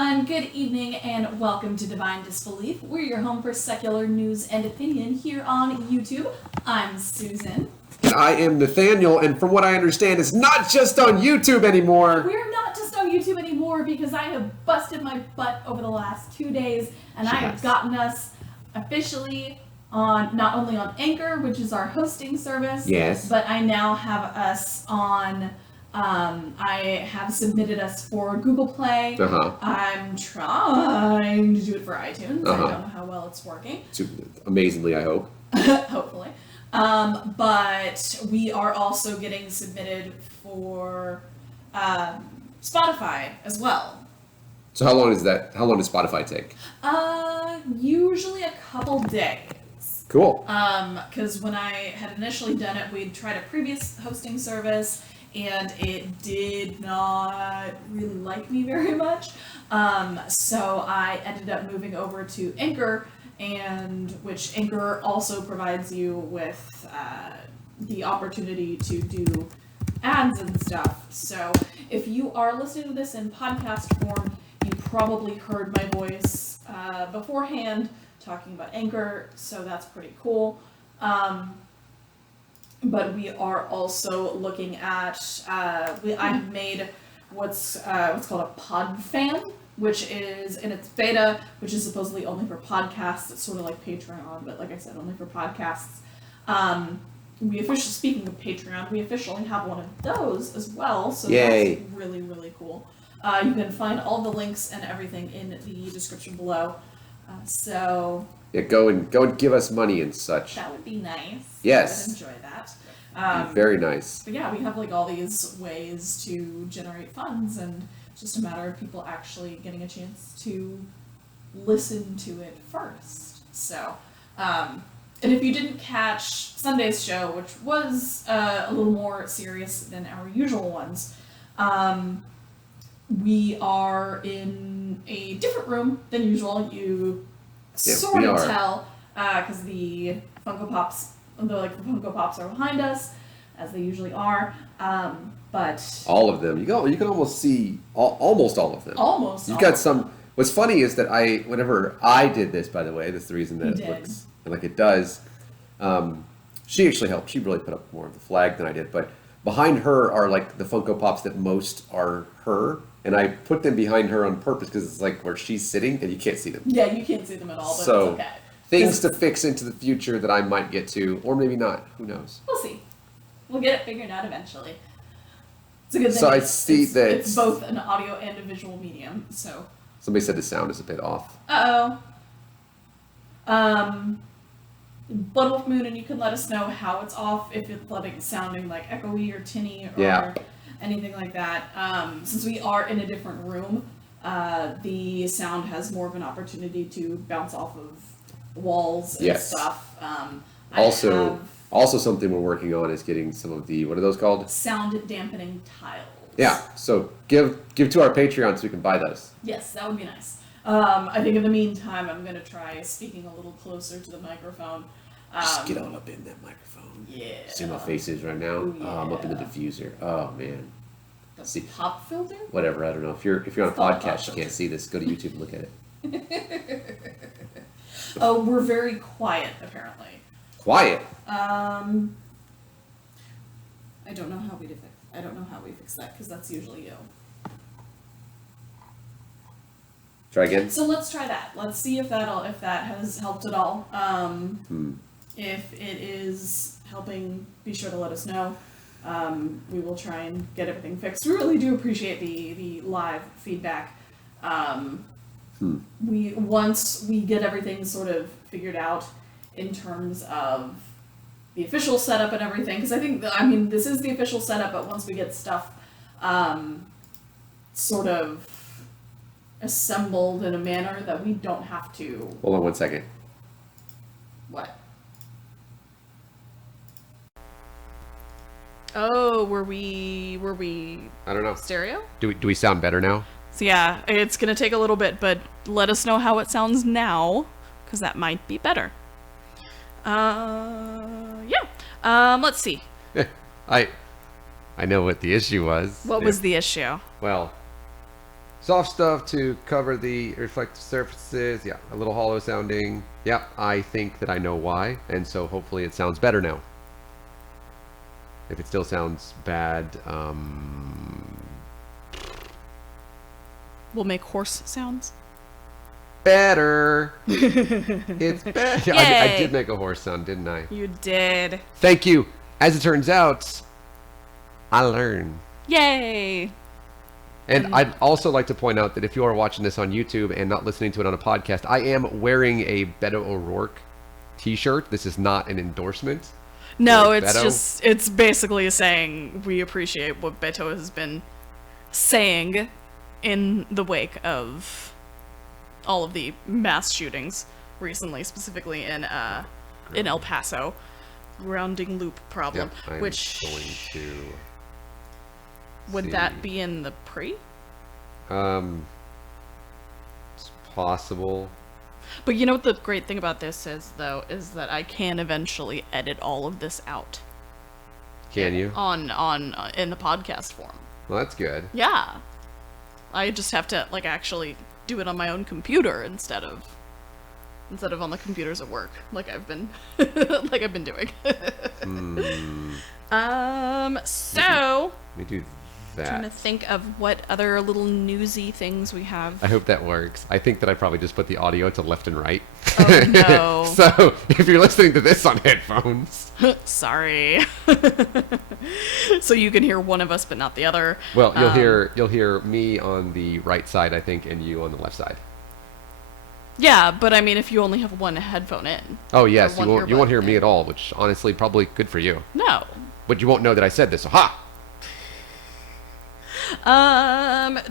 everyone, good evening, and welcome to Divine Disbelief. We're your home for secular news and opinion here on YouTube. I'm Susan. And I am Nathaniel, and from what I understand, it's not just on YouTube anymore. We're not just on YouTube anymore because I have busted my butt over the last 2 days, and I have gotten us officially on, not only on Anchor, which is our hosting service, yes, but I now have us on... I have submitted us for Google Play. I'm trying to do it for iTunes. I don't know how well it's working. Amazingly, I hope. Hopefully. But we are also getting submitted for Spotify as well. So how long is that? How long does Spotify take? Usually a couple days. Cool. Because when I had initially done it, we'd tried a previous hosting service, and it did not really like me very much. So I ended up moving over to Anchor, and which Anchor also provides you with the opportunity to do ads and stuff. So if you are listening to this in podcast form, you probably heard my voice beforehand talking about Anchor, so that's pretty cool. But we are also looking at, I've made what's called a PodFan, which is in its beta, which is supposedly only for podcasts. It's sort of like Patreon, but like I said, only for podcasts. Speaking of Patreon, we officially have one of those as well, so Yay. That's really, really cool. You can find all the links and everything in the description below. So... Yeah, go and give us money and such. That would be nice. Yes. I would enjoy that. Very nice. But yeah, we have like all these ways to generate funds, and it's just a matter of people actually getting a chance to listen to it first. So, and if you didn't catch Sunday's show, which was a little more serious than our usual ones, we are in a different room than usual. You sort of tell, because the Funko Pops are behind us, as they usually are. But all of them, you can almost see almost all of them. Almost. You've got some. What's funny is that whenever I did this, by the way, that's the reason that it looks like it does. She actually helped. She really put up more of the flag than I did. But behind her are like the Funko Pops that most are her. And I put them behind her on purpose because it's like where she's sitting and you can't see them. Yeah, you can't see them at all, but so, it's okay. Things to fix into the future that I might get to, or maybe not. Who knows? We'll see. We'll get it figured out eventually. It's a good thing. So I see that it's both an audio and a visual medium, so... Somebody said the sound is a bit off. Uh-oh. Blood Wolf Moon, and you can let us know how it's off, if it's sounding like echoey or tinny or anything like that. Since we are in a different room, the sound has more of an opportunity to bounce off of walls and stuff. Also something we're working on is getting some of the, what are those called? Sound dampening tiles. Yeah, so give to our Patreon so we can buy those. Yes, that would be nice. I think in the meantime, I'm going to try speaking a little closer to the microphone. Just get on up in that microphone. Yeah. See my face is right now? Ooh, yeah. I'm up in the diffuser. Oh, man. The pop filter? Whatever, I don't know. If you're on a podcast, you can't see this. Go to YouTube and look at it. Oh, we're very quiet, apparently. Quiet? I don't know how we fix that, because that's usually you. Try again? So let's try that. Let's see if that has helped at all. If it is helping, be sure to let us know. We will try and get everything fixed. We really do appreciate the live feedback. Once we get everything sort of figured out in terms of the official setup and everything, because this is the official setup, but once we get stuff sort of assembled in a manner that we don't have to... Hold on 1 second. What? Oh, were we I don't know. stereo? Do we sound better now? So yeah, it's gonna take a little bit, but let us know how it sounds now, because that might be better. Let's see. I know what the issue was. What was the issue? Well, Soft stuff to cover the reflective surfaces. Yeah, a little hollow sounding. Yeah, I think that I know why, and so hopefully it sounds better now. If it still sounds bad, We'll make horse sounds. better. It's better. I Yay. did make a horse sound, didn't I? You did. Thank you. As it turns out, I learned. Yay. And I'd also like to point out that if you are watching this on YouTube and not listening to it on a podcast, I am wearing a Beto O'Rourke t-shirt. This is not an endorsement. No, for it's Beto. just, it's basically saying we appreciate what Beto has been saying in the wake of all of the mass shootings recently, specifically in El Paso. Grounding loop problem, Yep, I'm which going to would see. that be in the pre? It's possible. But you know what the great thing about this is, though, is that I can eventually edit all of this out Can you? on in the podcast form. Well, that's good. Yeah, I just have to like actually do it on my own computer instead of on the computers at work, like I've been doing. So Let me do trying to that. think of what other little newsy things we have. I hope that works. I think that I probably just put the audio to left and right. Oh no. So if you're listening to this on headphones, Sorry. So you can hear one of us but not the other. well, you'll hear me on the right side, I think, and you on the left side. Yeah, but I mean if you only have one headphone in. Oh yes, Or you one won't earbud hear me in. at all, which honestly probably good for you. No. But you won't know that I said this. So ha!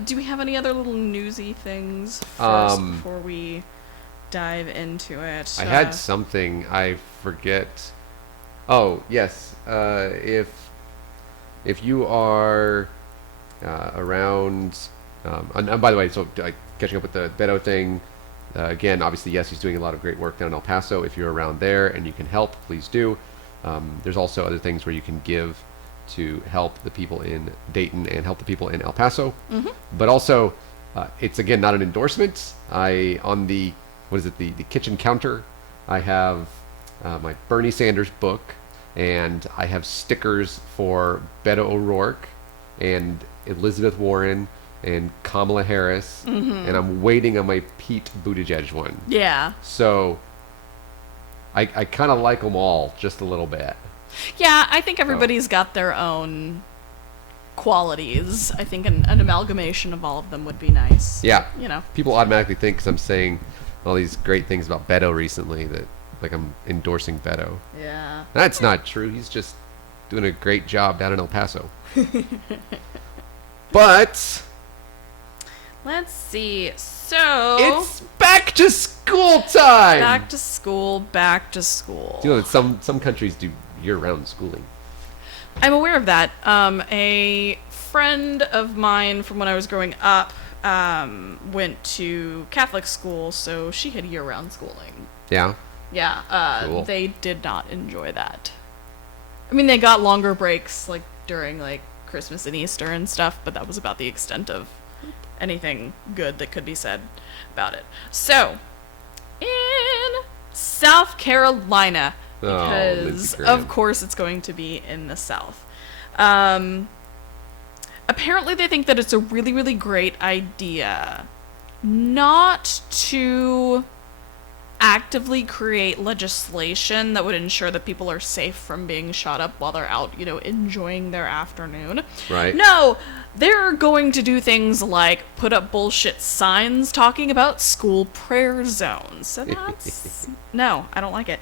Do we have any other little newsy things first before we dive into it? I had something, I forget. Oh yes, if you are around, and by the way, so catching up with the Beto thing. Again, obviously, yes, he's doing a lot of great work down in El Paso. If you're around there and you can help, please do. There's also other things where you can give to help the people in Dayton and help the people in El Paso. Mm-hmm. But also, it's again not an endorsement. On the the kitchen counter, I have my Bernie Sanders book, and I have stickers for Beto O'Rourke and Elizabeth Warren and Kamala Harris, and I'm waiting on my Pete Buttigieg one. Yeah. So I kind of like them all just a little bit. Yeah, I think everybody's got their own qualities. I think an amalgamation of all of them would be nice. Yeah. You know. People automatically think, because I'm saying all these great things about Beto recently, that like I'm endorsing Beto. Yeah. That's not true. He's just doing a great job down in El Paso. But Let's see. So it's back to school time. back to school, back to school. You know that some countries do year-round schooling. I'm aware of that. A friend of mine from when I was growing up went to Catholic school, so she had year-round schooling. Yeah. Yeah, Cool. they did not enjoy that. I mean, they got longer breaks, like, during, like, Christmas and Easter and stuff, but that was about the extent of anything good that could be said about it. So, in South Carolina, because, Lindsey Graham. of course, it's going to be in the South. Apparently, they think that it's a really, really great idea not to actively create legislation that would ensure that people are safe from being shot up while they're out, you know, enjoying their afternoon. Right. No, they're going to do things like put up bullshit signs talking about school prayer zones. So that's... No, I don't like it.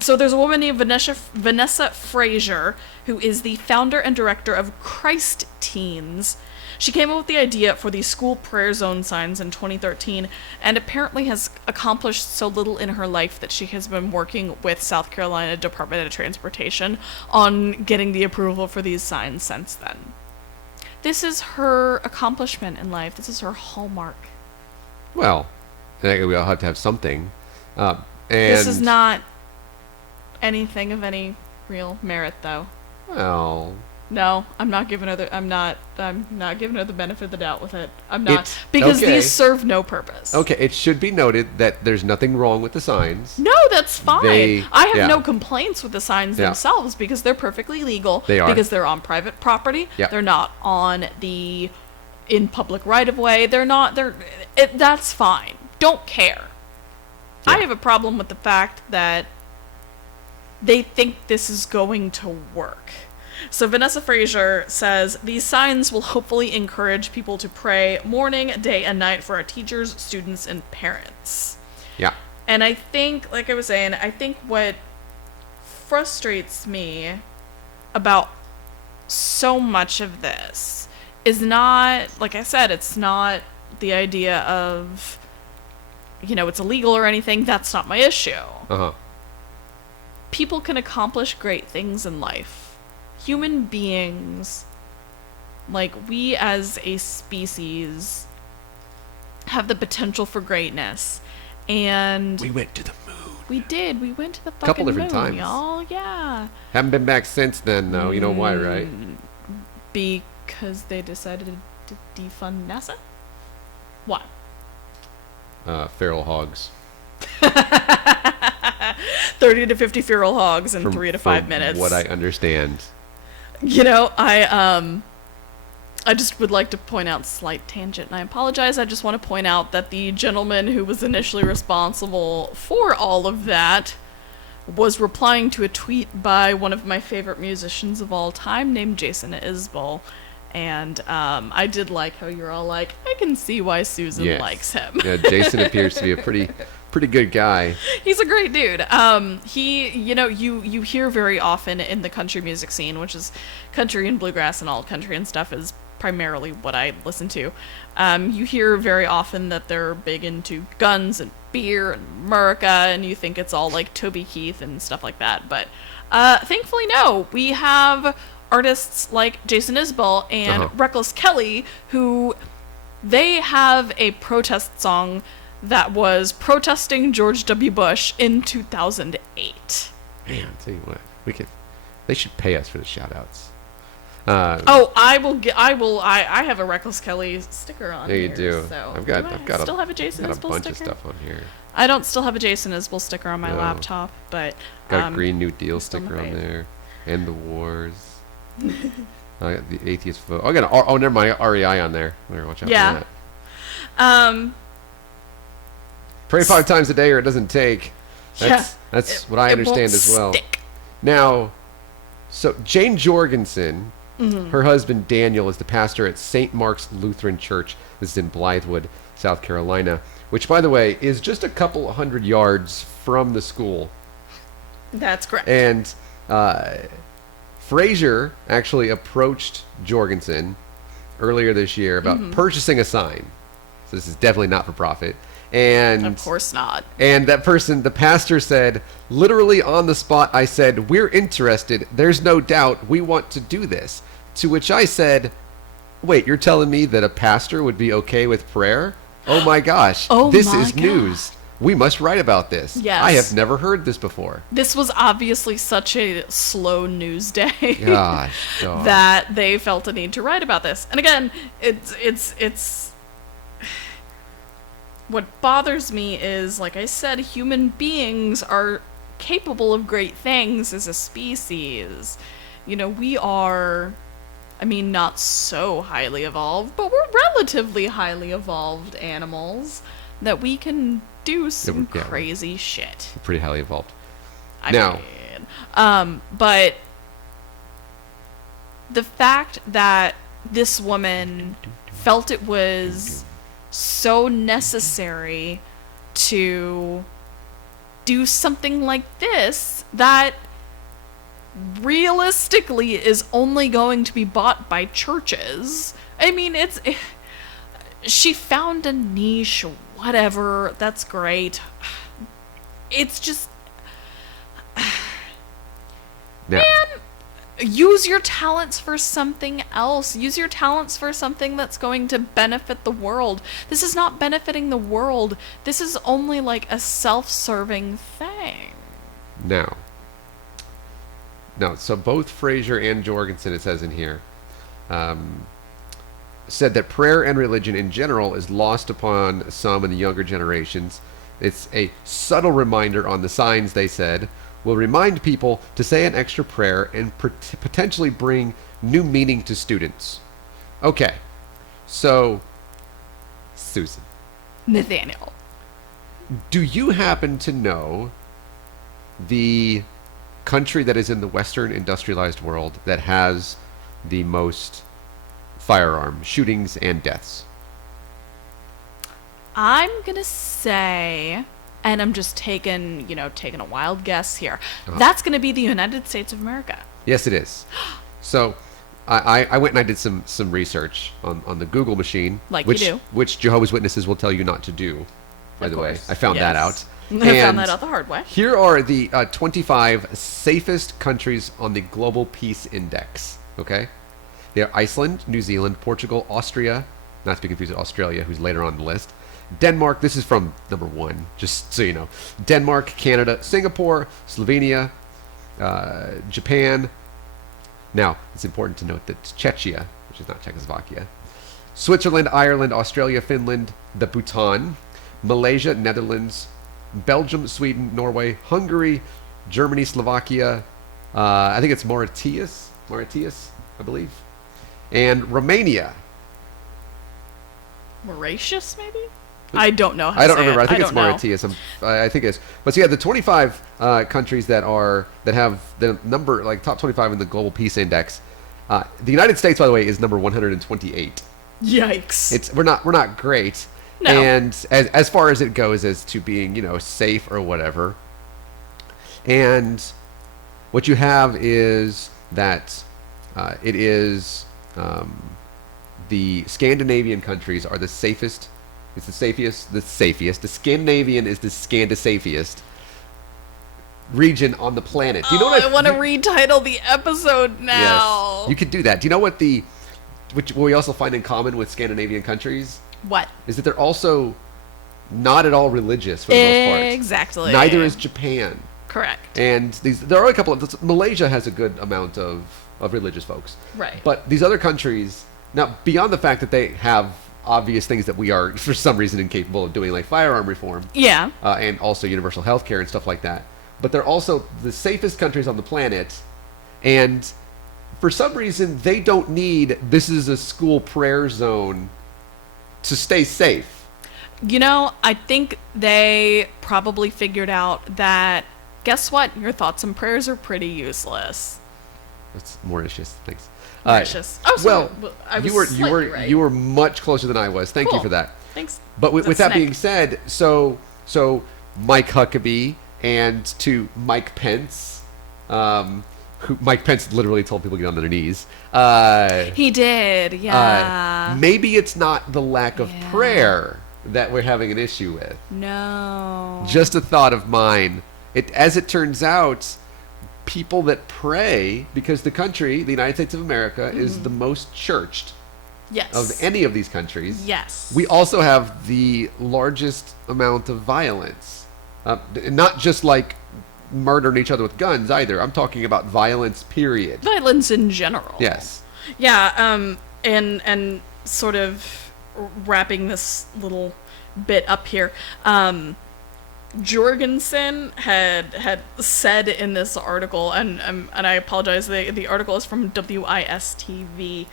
So there's a woman named Vanessa Frazier, who is the founder and director of Christ Teens. She came up with the idea for the school prayer zone signs in 2013, and apparently has accomplished so little in her life that she has been working with South Carolina Department of Transportation on getting the approval for these signs since then. This is her accomplishment in life. This is her hallmark. Well, I think we all have to have something. And This is not anything of any real merit, though. Well, No, I'm not giving her the benefit of the doubt with it. I'm not. It's Because okay. these serve no purpose. Okay, it should be noted that there's nothing wrong with the signs. No, that's fine. They- I have yeah. no complaints with the signs Yeah. themselves because they're perfectly legal. They are. Because they're on private property. Yeah. They're not in public right of way. That's fine. Don't care. I Yeah. have a problem with the fact that they think this is going to work. So Vanessa Frazier says, these signs will hopefully encourage people to pray morning, day, and night for our teachers, students, and parents. Yeah. And I think, like I was saying, I think what frustrates me about so much of this is not, like I said, it's not the idea of, it's illegal or anything. That's not my issue. Uh-huh. People can accomplish great things in life. Human beings, like we as a species, have the potential for greatness. And We went to the moon. we did. We went to the fucking Couple different moon, times. y'all. Yeah. Haven't been back since then, though. You know why, right? Because they decided to defund NASA? What? Feral hogs. 30 to 50 feral hogs in From- 3 to 5 from minutes. What I understand. I just would like to point out, slight tangent, and I apologize. I just want to point out that the gentleman who was initially responsible for all of that was replying to a tweet by one of my favorite musicians of all time named Jason Isbell. And I did like how you're all like, I can see why Susan Yes. likes him. Yeah, Jason appears to be a pretty good guy. He's a great dude. You hear very often in the country music scene, which is country and bluegrass and alt country and stuff is primarily what I listen to. You hear very often that they're big into guns and beer and America, and you think it's all like Toby Keith and stuff like that. But thankfully, no. We have artists like Jason Isbell and Reckless Kelly, who they have a protest song that was protesting George W. Bush in 2008. Man, I'll tell you what, they should pay us for the shout-outs. I have a Reckless Kelly sticker on Yeah, here. you do. So I've still have a Jason got a Isbell bunch sticker. of stuff on here. I don't still have a Jason Isbell sticker on my No. laptop, but Got a Green New Deal still my sticker on fave. there. End the wars. I got the atheist vote. I got never mind. I got REI on there. Better watch out Yeah. for that. Pray 5 times a day or it doesn't take. That's what I understand as well. Stick. Now, so Jane Jorgensen, Mm-hmm. her husband Daniel is the pastor at St. Mark's Lutheran Church. This is in Blythewood, South Carolina, which, by the way, is just a couple hundred yards from the school. That's correct. And Frazier actually approached Jorgensen earlier this year about purchasing a sign. So this is definitely not for profit. And Of course not. and that person, the pastor, said, literally on the spot, I said, "We're interested. There's no doubt we want to do this." To which I said, "Wait, you're telling me that a pastor would be okay with prayer? Oh my gosh. Oh this my is God. news. We must write about this. Yes. I have never heard this before." This was obviously such a slow news day Gosh, dog. that they felt a need to write about this. And again, it's what bothers me is, like I said, human beings are capable of great things as a species. We are, not so highly evolved, but we're relatively highly evolved animals that we can do some yeah. crazy shit. Pretty highly evolved. But the fact that this woman felt it was so necessary to do something like this that realistically is only going to be bought by churches. She found a niche, whatever, that's great. It's just, Now, use your talents for something else. Use your talents for something that's going to benefit the world. This is not benefiting the world. This is only like a self-serving thing. now, no. So both Fraser and Jorgensen, it says in here, said that prayer and religion in general is lost upon some in the younger generations. It's a subtle reminder on the signs, they said, will remind people to say an extra prayer and potentially bring new meaning to students. Okay, so, Susan. Nathaniel. Do you happen to know the country that is in the Western industrialized world that has the most firearm shootings and deaths? I'm gonna say, and I'm just taking a wild guess here. That's gonna be the United States of America. Yes, it is. So, I went and I did some research on the Google machine, Like which you do. which Jehovah's Witnesses will tell you not to do. By the way, course. I found that out. Yes. I found And that out the hard way. Here are the 25 safest countries on the Global Peace Index. Okay, they are Iceland, New Zealand, Portugal, Austria, not to be confused with Australia, who's later on the list. Denmark, this is from number 1, just so you know. Denmark, Canada, Singapore, Slovenia, Japan. Now, it's important to note that Czechia, which is not Czechoslovakia, Switzerland, Ireland, Australia, Finland, the Bhutan, Malaysia, Netherlands, Belgium, Sweden, Norway, Hungary, Germany, Slovakia, I think it's Mauritius, I believe, and Romania. Mauritius, maybe? I don't know how I to don't say remember. it. I think it's don't know. Mauritius. I think it's. But so yeah, the 25 countries that have the number, like top 25 in the Global Peace Index. The United States, by the way, is number 128. Yikes. We're not great. No. And as far as it goes as to being, safe or whatever. And what you have is that it is the Scandinavian countries are the safest. It's the safest. The Scandinavian is the safest region on the planet. Do you know what I want to retitle the episode now. Yes, you could do that. Do you know what which we also find in common with Scandinavian countries? What? Is that they're also not at all religious for the most part. Exactly. Neither is Japan. Correct. And there are a couple of Malaysia has a good amount of religious folks. Right. But these other countries, now beyond the fact that they have obvious things that we are for some reason incapable of doing, like firearm reform. Yeah. And also universal health care and stuff like that. But they're also the safest countries on the planet. And for some reason, they don't need this is a school prayer zone to stay safe. I think they probably figured out that, guess what? Your thoughts and prayers are pretty useless. That's Mauritius. Thanks. Mauritius. Oh, so well, I was right. you were much closer than I was. Thank you Cool. for that. Thanks. But with That's that sick. being said, so Mike Huckabee and to Mike Pence, who Mike Pence literally told people to get on their knees. He did, yeah. Maybe it's not the lack of Yeah. prayer that we're having an issue with. No. Just a thought of mine. As it turns out, people that pray, because the United States of America, is the most churched Yes. of any of these countries. Yes. We also have the largest amount of violence. Not just like murdering each other with guns either. I'm talking about violence, period. Violence in general. Yes. Yeah, and sort of wrapping this little bit up here, Jorgensen had said in this article, and I apologize, the article is from WISTV.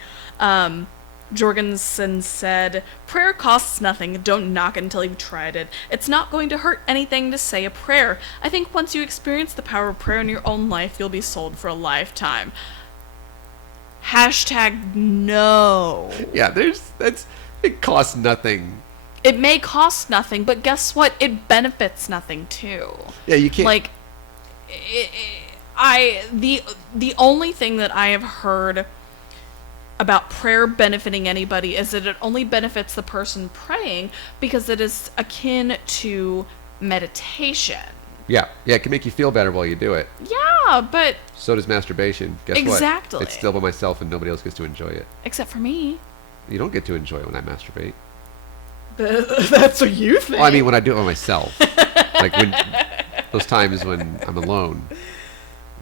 Jorgensen said, "Prayer costs nothing. Don't knock it until you've tried it. It's not going to hurt anything to say a prayer. I think once you experience the power of prayer in your own life, you'll be sold for a lifetime." #no. Yeah, it costs nothing. It may cost nothing, but guess what? It benefits nothing too. Yeah, you can't. Like, the only thing that I have heard about prayer benefiting anybody is that it only benefits the person praying because it is akin to meditation. Yeah, it can make you feel better while you do it. Yeah, but So does masturbation. Guess what? Exactly. It's still by myself and nobody else gets to enjoy it. except for me. You don't get to enjoy it when I masturbate. That's what you think. Well, I mean, when I do it by myself. Like those times when I'm alone.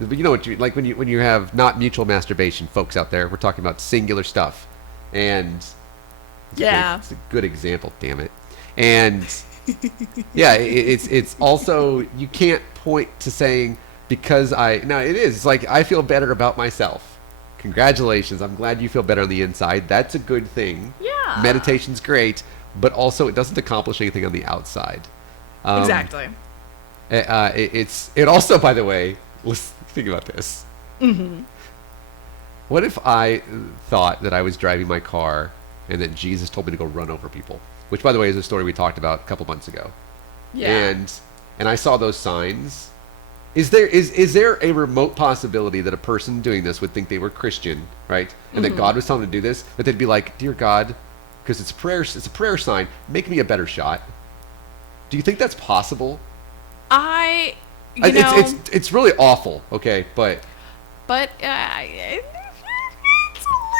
But you know what you like when you have not mutual masturbation, folks out there. We're talking about singular stuff, and it's a good example. Damn it, and yeah, it's also you can't point to saying because it is. It's like I feel better about myself. Congratulations, I'm glad you feel better on the inside. That's a good thing. Yeah, meditation's great, but also it doesn't accomplish anything on the outside. Exactly. It also, by the way, let's think about this. Mm-hmm. What if I thought that I was driving my car and that Jesus told me to go run over people? Which, by the way, is a story we talked about a couple months ago. Yeah. And I saw those signs. Is there a remote possibility that a person doing this would think they were Christian, right? And that God was telling them to do this, that they'd be like, "Dear God, because it's a prayer sign, make me a better shot." Do you think that's possible? It's really awful, okay, but it's a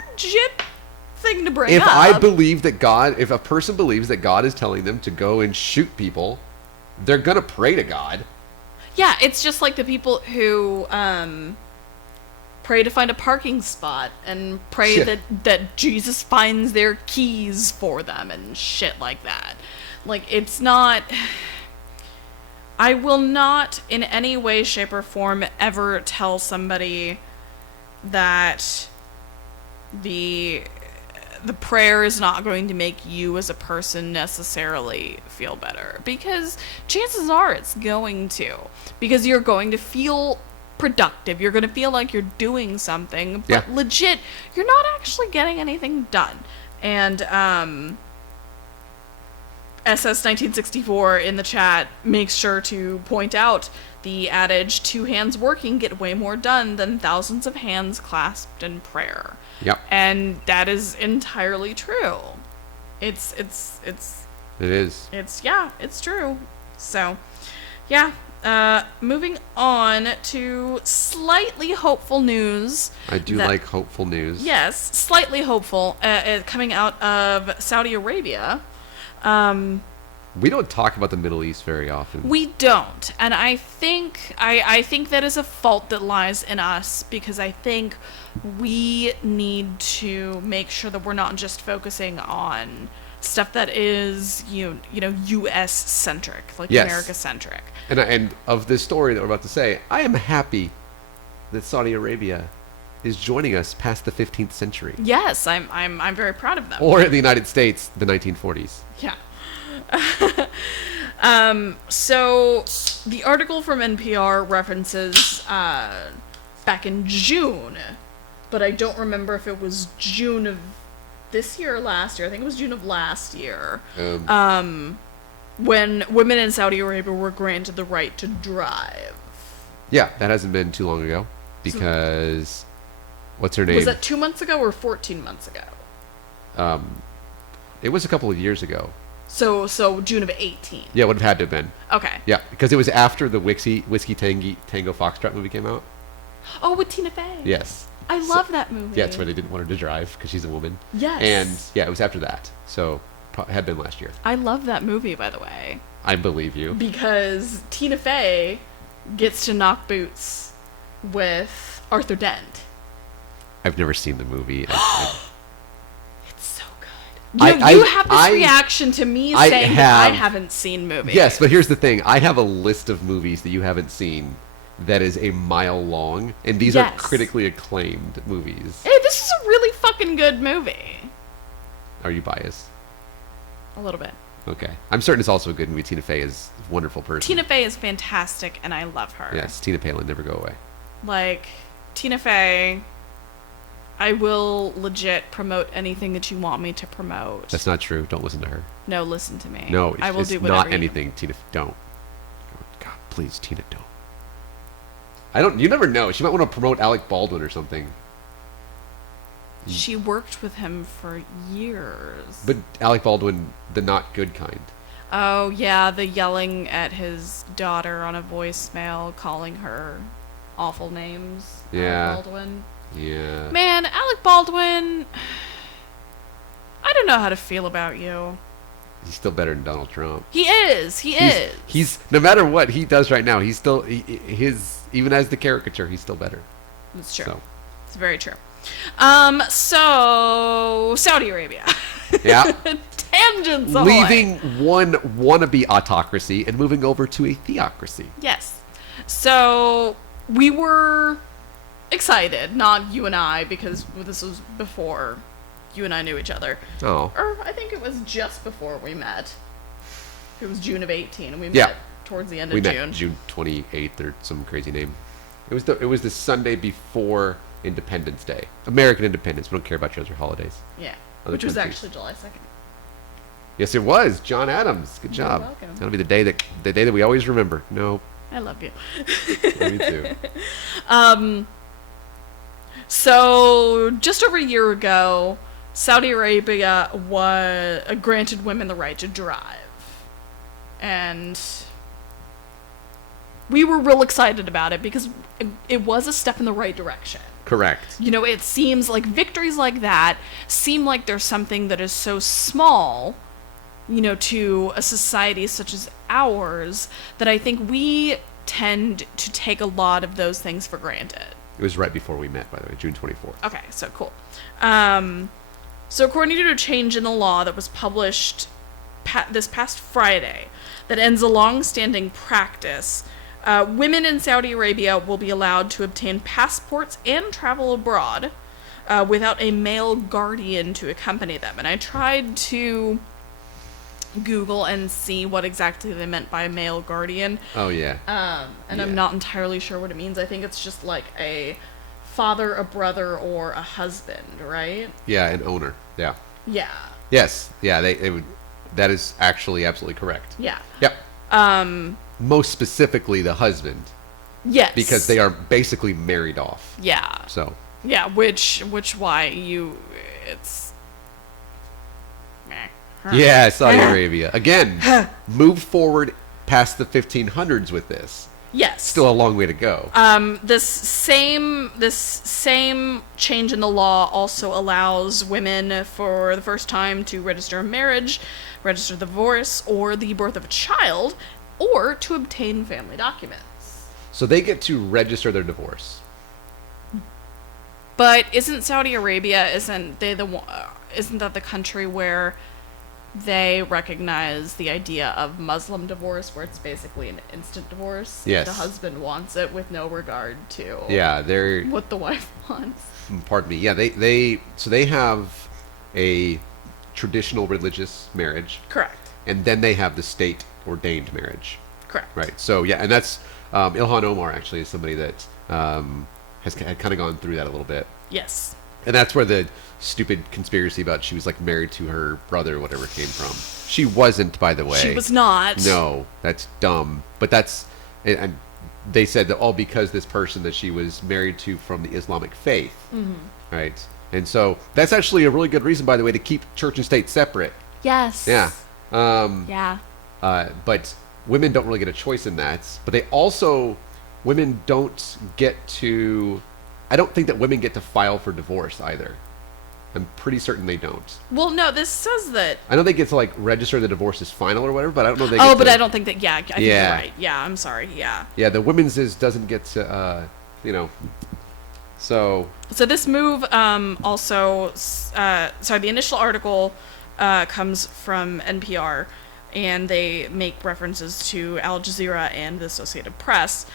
legit thing to bring if up. if a person believes that God is telling them to go and shoot people, they're gonna pray to God. Yeah, it's just like the people who pray to find a parking spot and pray that Jesus finds their keys for them and shit like that. Like, it's not... I will not in any way, shape, or form ever tell somebody that the prayer is not going to make you as a person necessarily feel better, because chances are it's going to, because you're going to feel productive, you're going to feel like you're doing something, but legit, you're not actually getting anything done. And SS1964 in the chat makes sure to point out the adage, 2 hands working get way more done than thousands of hands clasped in prayer. Yep. And that is entirely true. It is. It's true. So, yeah. Moving on to slightly hopeful news. I do like hopeful news. Yes, slightly hopeful. Coming out of Saudi Arabia. We don't talk about the Middle East very often. We don't, and I think that is a fault that lies in us, because I think we need to make sure that we're not just focusing on stuff that is U.S. centric, like America centric. And of this story that we're about to say, I am happy that Saudi Arabia is joining us past the 15th century. Yes, I'm very proud of them. Or in the United States, the 1940s. Yeah. So the article from NPR references back in June, but I don't remember if it was June of this year or last year. I think it was June of last year. When women in Saudi Arabia were granted the right to drive. Yeah, that hasn't been too long ago, because what's her name? Was that 2 months ago or 14 months ago? It was a couple of years ago. So June of 18. Yeah, would have had to have been. Okay. Yeah, because it was after the Whiskey Tango Foxtrot movie came out. Oh, with Tina Fey. Yes. I love that movie. Yeah, that's why they didn't want her to drive, because she's a woman. Yes. And yeah, it was after that. So it had been last year. I love that movie, by the way. I believe you. Because Tina Fey gets to knock boots with Arthur Dent. I've never seen the movie. It's so good. You have this reaction to me saying that I haven't seen movies. Yes, but here's the thing. I have a list of movies that you haven't seen that is a mile long, and these are critically acclaimed movies. Hey, this is a really fucking good movie. Are you biased? A little bit. Okay. I'm certain it's also a good movie. Tina Fey is a wonderful person. Tina Fey is fantastic, and I love her. Yes, Tina Palin, never go away. Like, Tina Fey, I will legit promote anything that you want me to promote. That's not true. Don't listen to her. No, listen to me. No, I will it's do whatever not anything. Tina, don't. God, please, Tina, don't. You never know. She might want to promote Alec Baldwin or something. She worked with him for years. But Alec Baldwin, the not good kind. Oh, yeah, the yelling at his daughter on a voicemail, calling her awful names. Yeah. Alec Baldwin. Yeah. Man, Alec Baldwin, I don't know how to feel about you. He's still better than Donald Trump. He is. He's no matter what he does right now, he's still his even as the caricature, he's still better. That's true. So. It's very true. So Saudi Arabia. Yeah. Tangents ahoy. Leaving one wannabe autocracy and moving over to a theocracy. Yes. So we were excited, not you and I, because this was before you and I knew each other. Oh. Or I think it was just before we met. It was June of 18, and we Yeah. met towards the end of We June. met June 28th or some crazy name. It was the Sunday before Independence Day. American Independence. We don't care about your other holidays. Yeah. Other Which was countries. actually July 2nd. Yes, it was. John Adams. Good job. welcome. That'll be the day that we always remember. No. I love you. Me too. So, just over a year ago, Saudi Arabia granted women the right to drive. And we were real excited about it because it was a step in the right direction. Correct. You know, it seems like victories like that seem like there's something that is so small, you know, to a society such as ours, that I think we tend to take a lot of those things for granted. It was right before we met, by the way, June 24th. Okay, so cool. So according to a change in the law that was published this past Friday that ends a long-standing practice, women in Saudi Arabia will be allowed to obtain passports and travel abroad without a male guardian to accompany them. And I tried to Google and see what exactly they meant by a male guardian. Oh, yeah. And Yeah. I'm not entirely sure what it means. I think it's just like a father, a brother, or a husband, right? Yeah, an owner. Yeah. Yeah. Yes. Yeah, they would. That is actually absolutely correct. Yeah. Yep. Most specifically, the husband, Yes. because they are basically married off. Yeah. So. Yeah, which why it's meh. Huh. Yeah, Saudi Arabia. Again, move forward past the 1500s with this. Yes. Still a long way to go. This same change in the law also allows women for the first time to register a marriage, register the divorce, or the birth of a child, or to obtain family documents. So they get to register their divorce. But isn't Saudi Arabia, isn't that the country where they recognize the idea of Muslim divorce, where it's basically an instant divorce? Yes. The husband wants it with no regard to Yeah, they're. what the wife wants. Pardon me. Yeah, they have a traditional religious marriage, Correct. and then they have the state ordained marriage. Correct. Right. So yeah, and that's Ilhan Omar actually is somebody that had kind of gone through that a little bit, Yes. and that's where the stupid conspiracy about she was like married to her brother or whatever came from. She wasn't, by the way. She was not. No, that's dumb. But that's and they said that all because this person that she was married to from the Islamic faith, right? And so that's actually a really good reason, by the way, to keep church and state separate. Yes. Yeah. Yeah. But women don't really get a choice in that. But they also, women don't get to, I don't think that women get to file for divorce either. I'm pretty certain they don't. Well, no, this says that. I know they get to like register the divorce as final or whatever, but I don't know they Oh, get but to, I don't think that. Yeah, I think Yeah. you're right. Yeah, I'm sorry. Yeah. Yeah, the women's doesn't get to, so. So this move also, sorry, the initial article comes from NPR, and they make references to Al Jazeera and the Associated Press.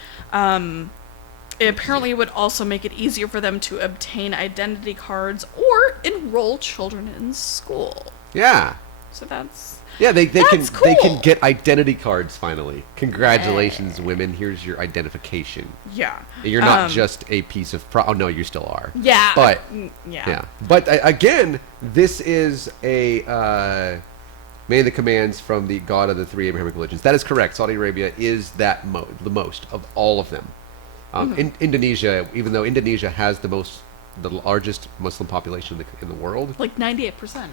It apparently would also make it easier for them to obtain identity cards or enroll children in school. Yeah. So that's... Yeah, they That's can cool. get identity cards finally. Congratulations, women. Here's your identification. Yeah. You're not just a piece of oh no, you still are. Yeah. But Yeah. yeah. But again, this is a man that commands from the God of the three Abrahamic religions. That is correct. Saudi Arabia is that the most of all of them. In Indonesia, even though Indonesia has the largest Muslim population in the world, Like 98%, right?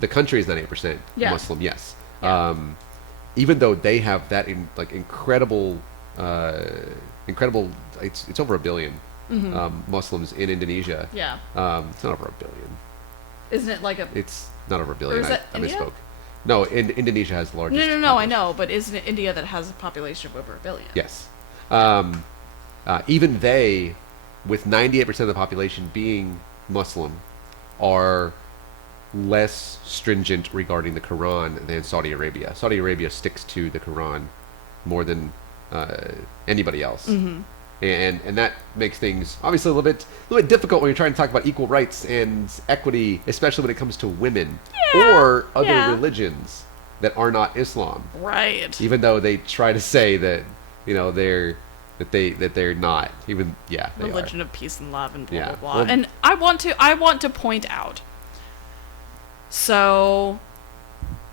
the country is 98% Yeah. Muslim. Yes. Yeah. Even though they have that incredible, it's over 1 billion Muslims in Indonesia. Yeah. It's not over 1 billion. Isn't it like a... It's not over 1 billion. is that I India? misspoke. No, Indonesia has the largest. No, I population. know, but isn't it India that has a population of over 1 billion? Yes. even they, with 98% of the population being Muslim, are less stringent regarding the Quran than Saudi Arabia. Saudi Arabia sticks to the Quran more than anybody else. And that makes things obviously a little bit difficult when you're trying to talk about equal rights and equity, especially when it comes to women or other religions that are not Islam. Right. Even though they try to say that they're not. Even they Religion are. of peace and love and blah Yeah. blah blah. Well, and I want to point out. So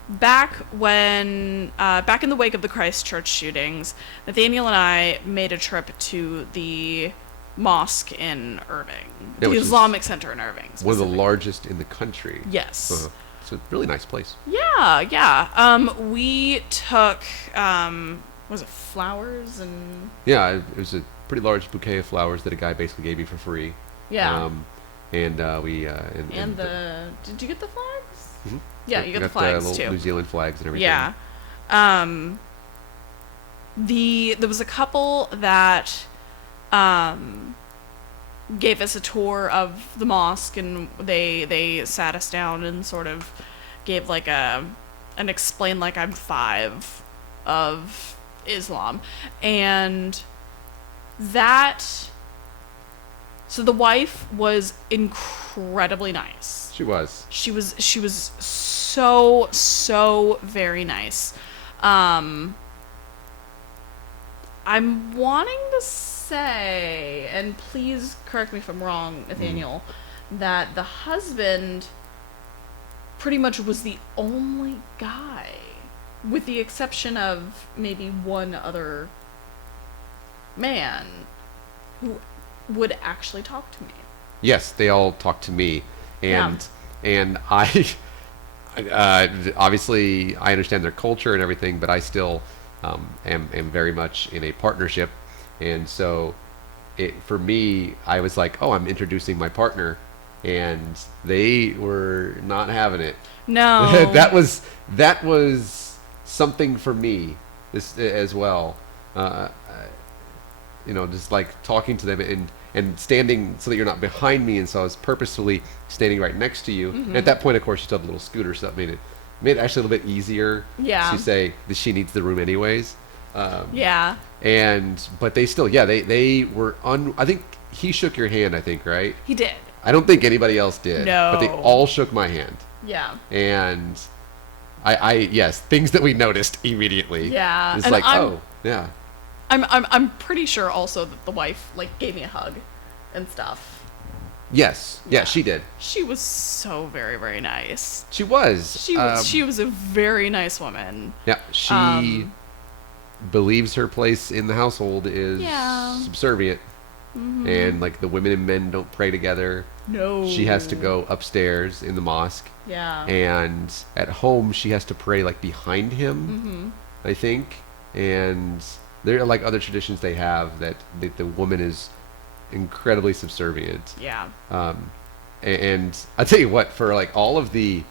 back in the wake of the Christchurch shootings, Nathaniel and I made a trip to the mosque in Irving, the Islamic Center in Irving. One of the largest in the country. Yes. It's a really nice place. Yeah. We took, was it flowers and... Yeah, it was a pretty large bouquet of flowers that a guy basically gave me for free. Yeah. And did you get the flags? Mhm. Yeah, you got the flags little too. New Zealand flags and everything. Yeah. There was a couple that gave us a tour of the mosque, and they sat us down and sort of gave like an explain like I'm 5 of Islam. And so the wife was incredibly nice. She was. She was so very nice. I'm wanting to say, and please correct me if I'm wrong, Nathaniel, that the husband pretty much was the only guy, with the exception of maybe one other man, who would actually talk to me. Yes, they all talked to me, and I obviously I understand their culture and everything, but I still am very much in a partnership, and so for me, I was like, oh, I'm introducing my partner, and they were not having it. No. that was something for me as well. Just like talking to them and standing so that you're not behind me, and so I was purposefully standing right next to you. And at that point, of course, you still had a little scooter, so that made it actually a little bit easier to say that she needs the room anyways. But they still, they were I think he shook your hand, I think, right? He did. I don't think anybody else did. No. But they all shook my hand. Yeah. And yes, things that we noticed immediately. Yeah. It's And like, I'm- yeah. I'm pretty sure also that the wife like gave me a hug and stuff. Yes. Yeah, she did. She was so very, very nice. She was. She was a very nice woman. Yeah, she believes her place in the household is subservient. And like the women and men don't pray together. No. She has to go upstairs in the mosque. Yeah. And at home she has to pray like behind him, I think. And there are like other traditions they have that the woman is incredibly subservient. Yeah. And I'll tell you what, for all of the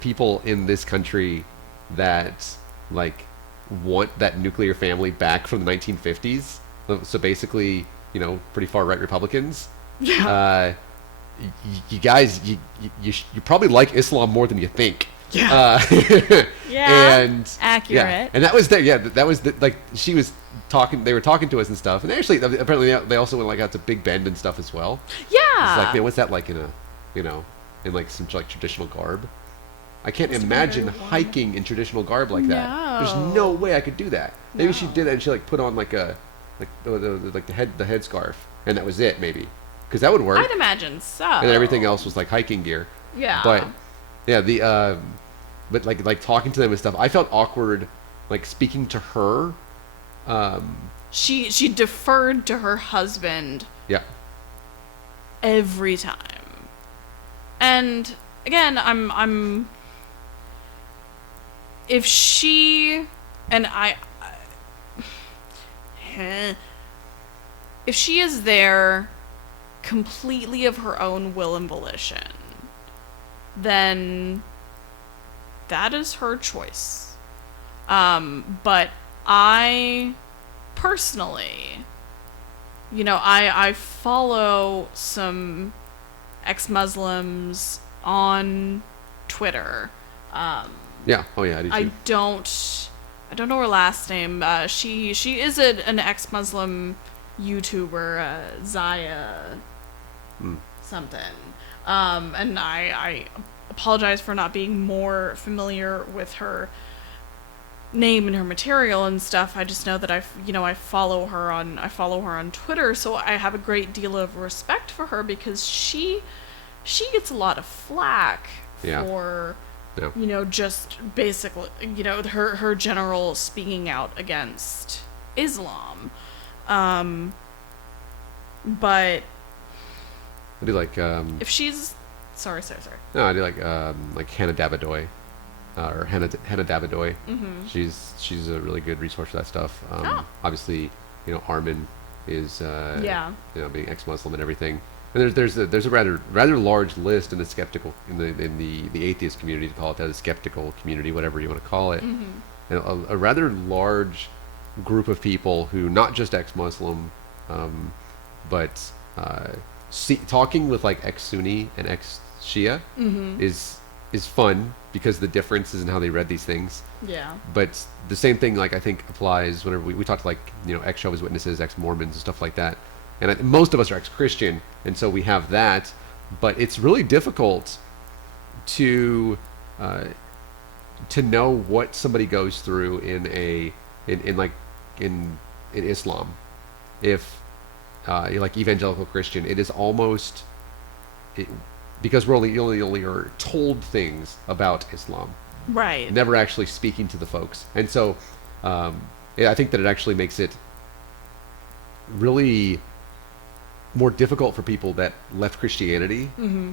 people in this country that like want that nuclear family back from the 1950s, so basically, pretty far right Republicans. Yeah. You guys, you probably like Islam more than you think. Yeah. And accurate. Yeah, and that was that was like she was talking. They were talking to us and stuff. And actually, apparently, they also went like out to Big Bend and stuff as well. Yeah. It's like, man, what's that like in in like some like traditional garb? I can't imagine hiking in traditional garb like that. No. There's no way I could do that. Maybe she No. did that and she like put on like the headscarf, and that was it, maybe, because that would work. I'd imagine so. And then everything else was like hiking gear. Yeah. But yeah, but like talking to them and stuff, I felt awkward like speaking to her. She deferred to her husband Yeah. every time. And again, I'm if she and if she is there completely of her own will and volition, then that is her choice. But I personally you know, I follow some ex-Muslims on Twitter. Yeah. Oh yeah, I do too. I don't know her last name. She is an ex-Muslim YouTuber, Zaya something. And I apologize for not being more familiar with her name and her material and stuff. I just know that I follow her on Twitter, so I have a great deal of respect for her because she gets a lot of flack for just basically her general speaking out against Islam. But I do like if she's sorry. no, I do like Hannah Davidoy. Or Hannah Davidoy. Mm-hmm. She's a really good resource for that stuff. Obviously, Armin is being ex-Muslim and everything. And there's a rather large list in the skeptical in the atheist community, to call it that, the skeptical community, whatever you want to call it. Mm-hmm. And a rather large group of people who not just ex-Muslim, but talking with like ex-Sunni and ex-Shia is fun because the differences in how they read these things. Yeah. But the same thing, like, I think applies whenever we talk to, like, ex-Jehovah's Witnesses, ex-Mormons and stuff like that. And most of us are ex-Christian, and so we have that. But it's really difficult to know what somebody goes through in Islam. If you're like evangelical Christian, it is almost because we're only are told things about Islam, right? Never actually speaking to the folks, and so I think that it actually makes it really more difficult for people that left Christianity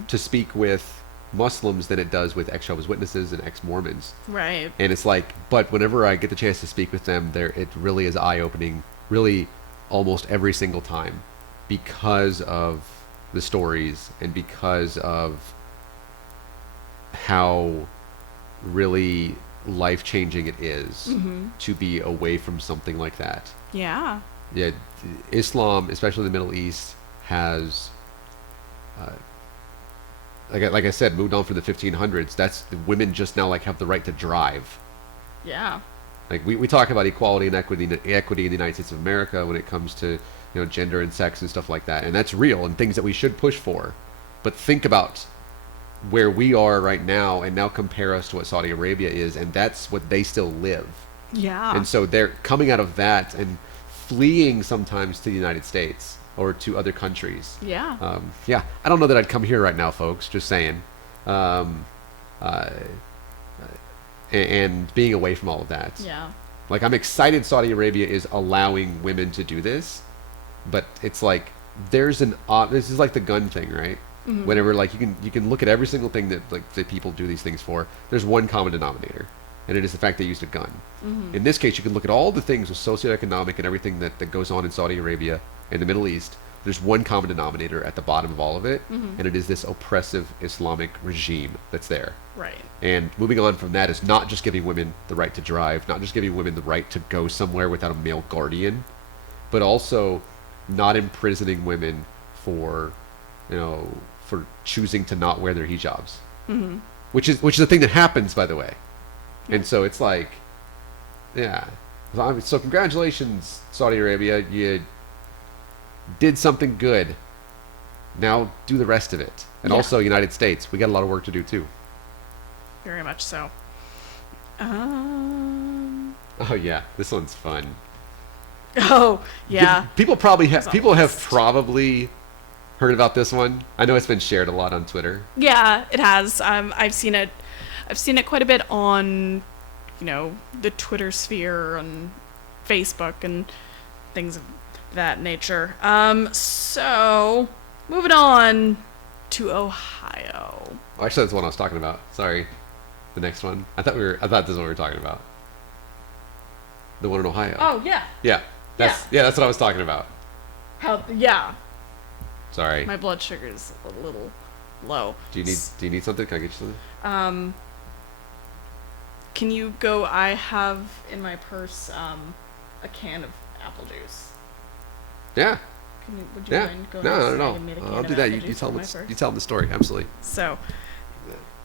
to speak with Muslims than it does with ex-Jehovah's Witnesses and ex-Mormons. Right. And it's like, but whenever I get the chance to speak with them, it really is eye-opening, really almost every single time, because of the stories and because of how really life-changing it is to be away from something like that. Yeah. Yeah, Islam, especially the Middle East, has, like I said, moved on from the 1500s. That's women just now have the right to drive. Yeah. Like we talk about equality and equity in the United States of America when it comes to gender and sex and stuff like that, and that's real and things that we should push for. But think about where we are right now, and now compare us to what Saudi Arabia is, and that's what they still live. Yeah. And so they're coming out of that and fleeing sometimes to the United States or to other countries. Yeah. I don't know that I'd come here right now, folks. Just saying. And being away from all of that. Yeah. Like, I'm excited Saudi Arabia is allowing women to do this, but it's like this is like the gun thing, right? Whenever you can look at every single thing that people do these things for, there's one common denominator, and it is the fact they used a gun. In this case, you can look at all the things with socioeconomic and everything that goes on in Saudi Arabia and the Middle East. There's one common denominator at the bottom of all of it, and it is this oppressive Islamic regime that's there. Right. And moving on from that is not just giving women the right to drive, not just giving women the right to go somewhere without a male guardian, but also not imprisoning women for choosing to not wear their hijabs, which is a thing that happens, by the way. And so it's like, yeah. So congratulations, Saudi Arabia. You did something good. Now do the rest of it. And also, United States, we got a lot of work to do too. Very much so. Oh yeah, this one's fun. Oh yeah. People have probably heard about this one. I know it's been shared a lot on Twitter. Yeah, it has. I've seen it quite a bit on, the Twitter sphere and Facebook and things of that nature. So moving on to Ohio. Oh, actually, that's the one I was talking about. Sorry, the next one. I thought this is what we were talking about. The one in Ohio. Oh yeah. Yeah. That's what I was talking about. Sorry. My blood sugar is a little low. Do you need something? Can I get you something? Can you go? I have in my purse a can of apple juice. Yeah. Would you Yeah. mind going No, and no, snagging me the no. can I'll of do that. apple You juice tell for them. my first? You tell them the story. Absolutely. So,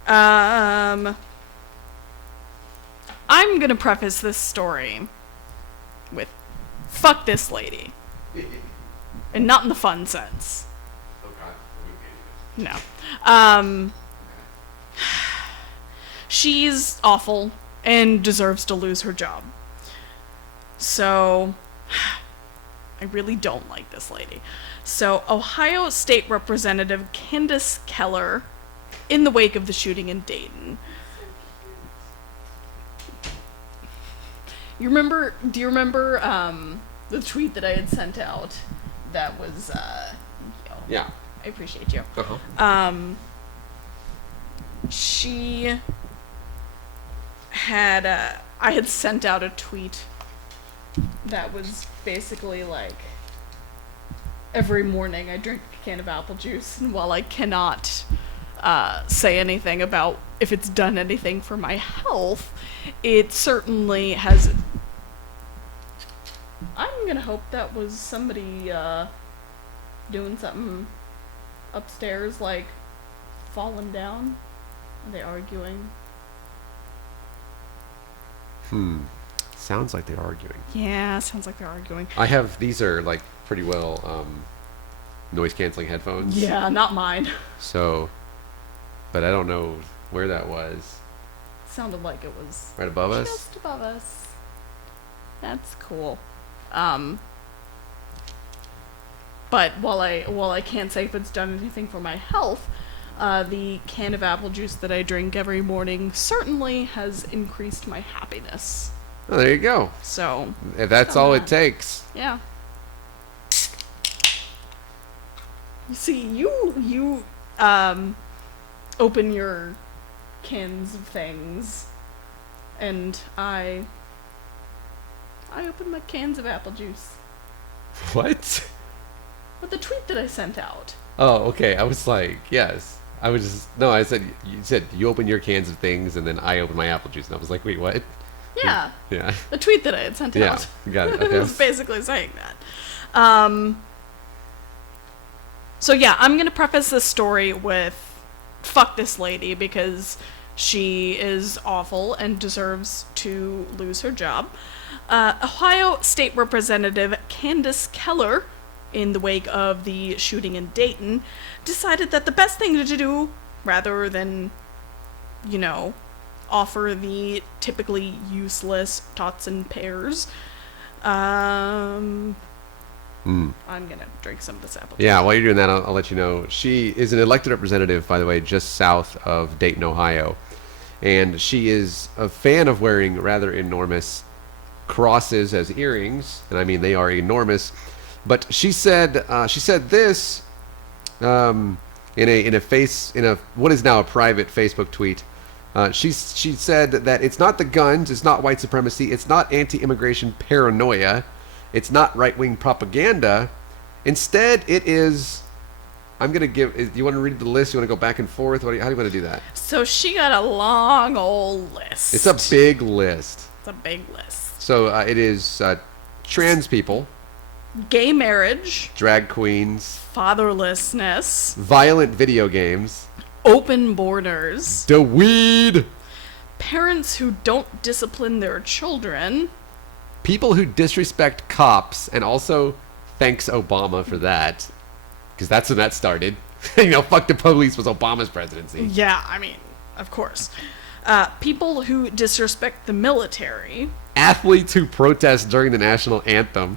I'm gonna preface this story with "fuck this lady," and not in the fun sense. Oh God. No. She's awful and deserves to lose her job. So, I really don't like this lady. So, Ohio State Representative Candace Keller, in the wake of the shooting in Dayton. Do you remember the tweet that I had sent out that was, Yeah. I appreciate you. Uh-huh. She had, I had sent out a tweet that was basically like, every morning I drink a can of apple juice, and while I cannot say anything about if it's done anything for my health, it certainly has. I'm gonna hope that was somebody doing something upstairs, like falling down. Are they arguing? Sounds like they're arguing. Yeah, sounds like they're arguing. These are like pretty well noise canceling headphones. Yeah, not mine. So, but I don't know where that was. Sounded like it was Right above us? just above us. That's cool. But while I can't say if it's done anything for my health, the can of apple juice that I drink every morning certainly has increased my happiness. Oh, there you go. So If that's all it takes. yeah. You see, you open your cans of things, and I open my cans of apple juice. What? With the tweet that I sent out. Oh, okay. I was like, yes. I said, you said you open your cans of things, and then I open my apple juice, and I was like, wait, what? Yeah. Yeah. The tweet that I had sent Yeah. out. Got it. It Okay. was basically saying that. So yeah, I'm gonna preface this story with fuck this lady because she is awful and deserves to lose her job. Ohio State Representative Candace Keller, in the wake of the shooting in Dayton, decided that the best thing to do, rather than, offer the typically useless tots and pears, I'm gonna drink some of this apple juice. Yeah, while you're doing that, I'll let you know. She is an elected representative, by the way, just south of Dayton, Ohio. And she is a fan of wearing rather enormous crosses as earrings. And I mean, they are enormous. But she said this in a what is now a private Facebook tweet. She said that it's not the guns, it's not white supremacy, it's not anti-immigration paranoia, it's not right-wing propaganda. Instead, it is. I'm gonna give. Do you want to read the list? You want to go back and forth? How do you want to do that? So she got a long old list. It's a big list. It's a big list. So it is trans people, Gay marriage, drag queens, fatherlessness, violent video games, open borders, the weed, parents who don't discipline their children, people who disrespect cops, and also thanks Obama for that, because that's when that started. Fuck the police was Obama's presidency. Yeah, I mean, of course. People who disrespect the military, Athletes who protest during the national anthem,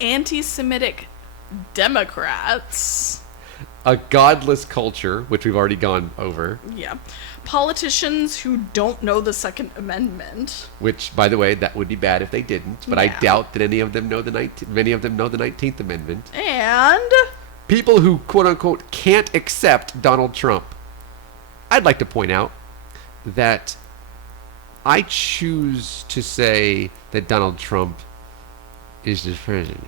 anti-Semitic Democrats, a godless culture, which we've already gone over, yeah, politicians who don't know the Second Amendment, which, by the way, that would be bad if they didn't, but I Yeah. doubt that many of them know the 19th Amendment. and People who, quote-unquote, can't accept Donald Trump. I'd like to point out that I choose to say that Donald Trump is the president.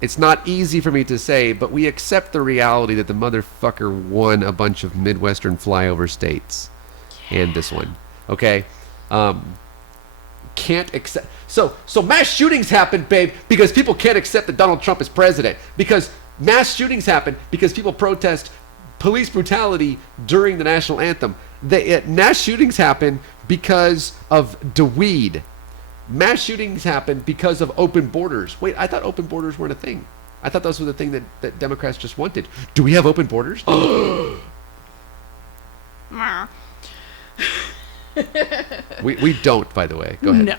It's not easy for me to say, but we accept the reality that the motherfucker won a bunch of Midwestern flyover states. And this one. Okay? can't accept. So mass shootings happen, babe, because people can't accept that Donald Trump is president. Because mass shootings happen because people protest police brutality during the national anthem. Mass shootings happen because of the weed. Mass shootings happen because of open borders. Wait, I thought open borders weren't a thing. I thought those were the thing that Democrats just wanted. Do we have open borders? we don't, by the way. Go ahead. No.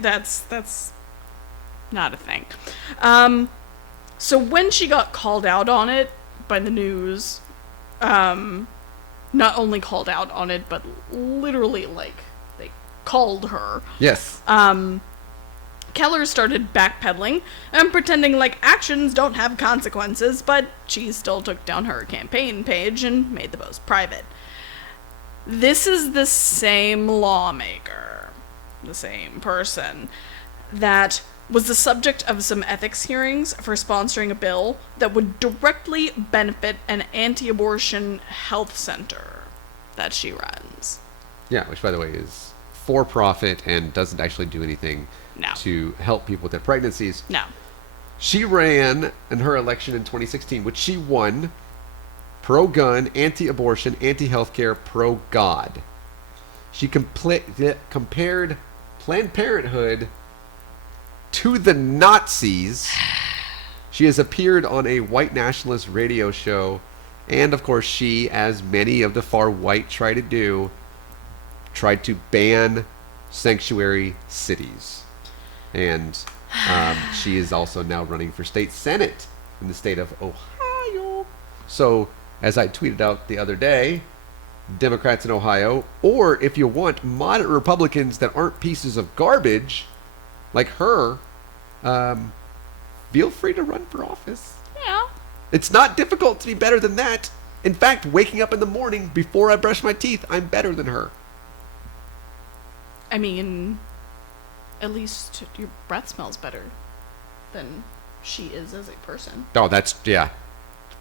That's not a thing. So when she got called out on it by the news, not only called out on it, but literally, like, they called her. Yes. Keller started backpedaling and pretending like actions don't have consequences, but she still took down her campaign page and made the post private. This is the same lawmaker, the same person, that was the subject of some ethics hearings for sponsoring a bill that would directly benefit an anti-abortion health center that she runs. Yeah, which, by the way, is for-profit and doesn't actually do anything to help people with their pregnancies. No. She ran in her election in 2016, which she won, pro-gun, anti-abortion, anti-healthcare, pro-God. She compared Planned Parenthood to the Nazis. She has appeared on a white nationalist radio show, and of course she, as many of the far white try to do, tried to ban sanctuary cities. And she is also now running for state senate in the state of Ohio. So, as I tweeted out the other day, Democrats in Ohio, or if you want, moderate Republicans that aren't pieces of garbage, like her, feel free to run for office. Yeah. It's not difficult to be better than that. In fact, waking up in the morning before I brush my teeth, I'm better than her. I mean, at least your breath smells better than she is as a person. Oh, that's, yeah,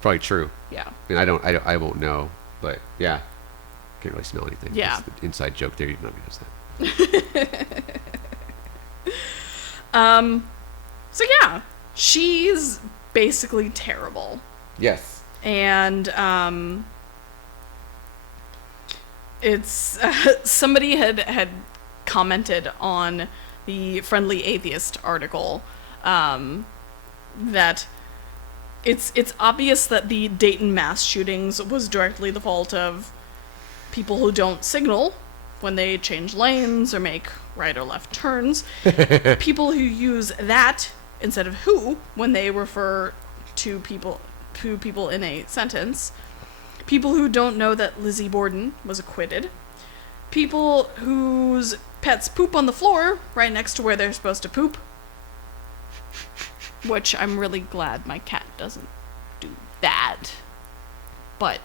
probably true. Yeah. I mean, I won't know, but yeah, can't really smell anything. Yeah. It's the inside joke there. Nobody knows that. So yeah, she's basically terrible. Yes. And, it's, somebody had commented on the Friendly Atheist article, that it's obvious that the Dayton mass shootings was directly the fault of people who don't signal when they change lanes or make right or left turns, people who use that instead of who when they refer to people in a sentence, people who don't know that Lizzie Borden was acquitted, people whose pets poop on the floor right next to where they're supposed to poop, which I'm really glad my cat doesn't do that, but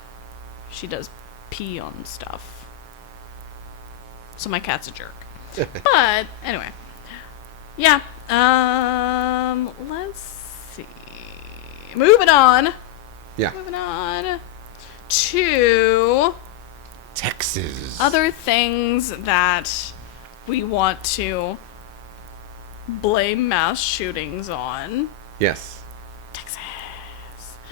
she does pee on stuff, so my cat's a jerk. But anyway, yeah, let's see, moving on to Texas. other things that we want to blame mass shootings on. Yes. Texas.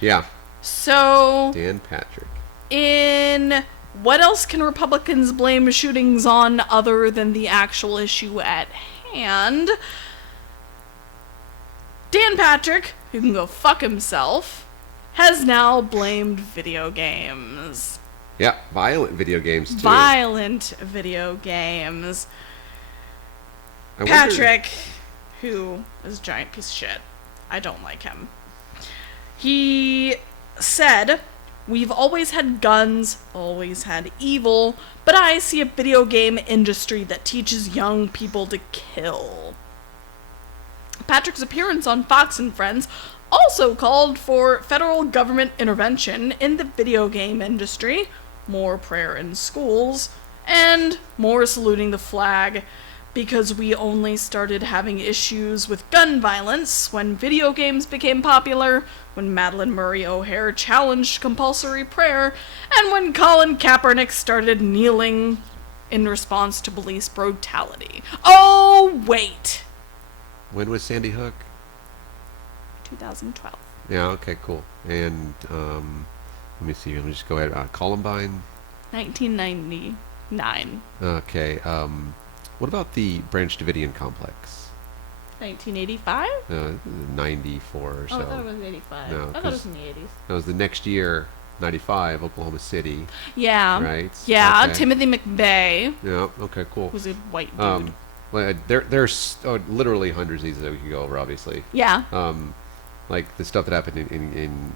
Yeah. So, Dan Patrick. in what else can Republicans blame shootings on other than the actual issue at hand? Dan Patrick, who can go fuck himself, has now blamed video games. Yeah, violent video games, too. Violent video games. I wonder- Patrick, who is a giant piece of shit. I don't like him. He said, "We've always had guns, always had evil, but I see a video game industry that teaches young people to kill." Patrick's appearance on Fox and Friends also called for federal government intervention in the video game industry, more prayer in schools, and more saluting the flag, because we only started having issues with gun violence when video games became popular, when Madeleine Murray O'Hair challenged compulsory prayer, and when Colin Kaepernick started kneeling in response to police brutality. Oh, wait. When was Sandy Hook? 2012. Yeah, okay, cool. And let me see. Let me just go ahead. Columbine. 1999. Okay. What about the Branch Davidian complex? 1985? 94 or so. Oh, I thought it was 85. No, I thought it was in the 80s. That was the next year, 95, Oklahoma City. Yeah. Right? Yeah, Okay. Timothy McVeigh Yeah, okay, cool. was a white dude. Well, there's literally hundreds of these that we could go over, obviously. Yeah. Like the stuff that happened in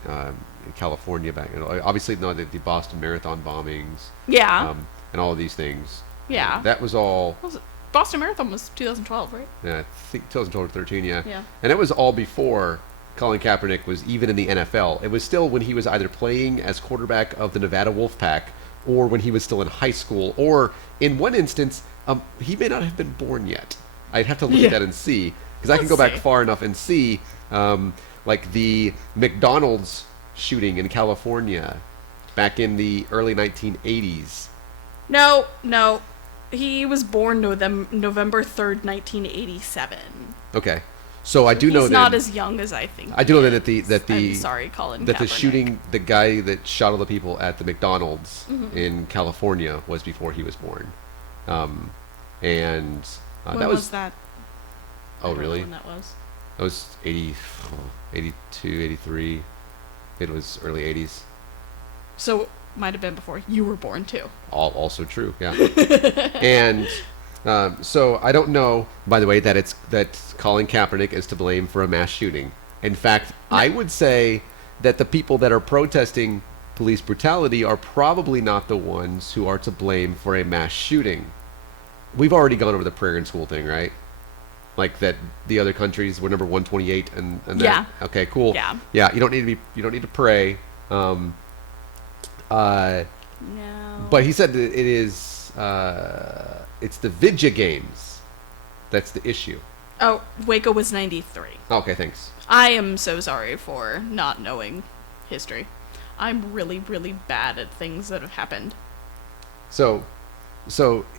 California back, obviously, no, the Boston Marathon bombings. Yeah. And all of these things. Yeah. That was all. What was it? Boston Marathon was 2012, right? Yeah, I think 2012 or 13, yeah. Yeah. And it was all before Colin Kaepernick was even in the NFL. It was still when he was either playing as quarterback of the Nevada Wolfpack or when he was still in high school, or in one instance, he may not have been born yet. I'd have to look at that and see, because I can go back far enough and see, like the McDonald's shooting in California back in the early 1980s. No. He was born November 3rd, 1987. Okay. So I do know that he's not as young as I think. I do know that I'm sorry, Colin that the Kaepernick. shooting, the guy that shot all the people at the McDonald's in California was before he was born, and When that was that? I Oh, don't know really? when that was. That was 82, 83. It was early 80s. So might have been before you were born too. Also true, yeah. And so I don't know, by the way, that Colin Kaepernick is to blame for a mass shooting. In fact, I would say that the people that are protesting police brutality are probably not the ones who are to blame for a mass shooting. We've already gone over the prayer in school thing, right? Like that the other countries were number 128 and that. Yeah. Okay, cool. Yeah. Yeah, you don't need to pray. No. But he said that it is it's the Vidya Games that's the issue. Oh, Waco was 93. Okay, thanks. I am so sorry for not knowing history. I'm really, really bad at things that have happened. So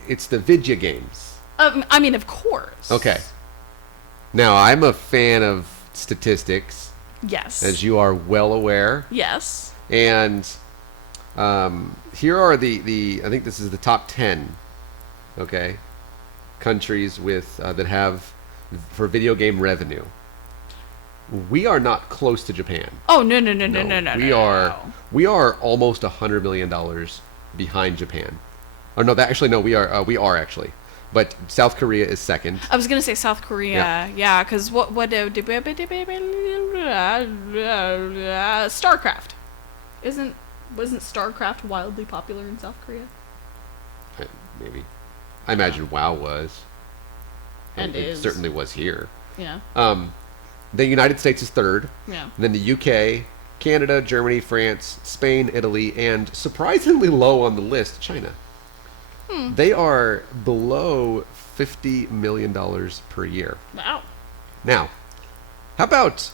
it's the Vidya Games. I mean, of course. Okay. Now, I'm a fan of statistics, Yes. as you are well aware. Yes. And here are the I think this is the top 10, okay, countries with that have for video game revenue. We are not close to Japan. Oh, no. We are almost $100 million behind Japan. Oh no, we are actually. But South Korea is second. I was gonna say South Korea, yeah, because StarCraft wasn't StarCraft wildly popular in South Korea? Maybe. I imagine WoW was. And it is. certainly was here. Yeah. The United States is third. Yeah. Then the UK, Canada, Germany, France, Spain, Italy, and surprisingly low on the list, China. They are below $50 million per year. Wow. Now, how about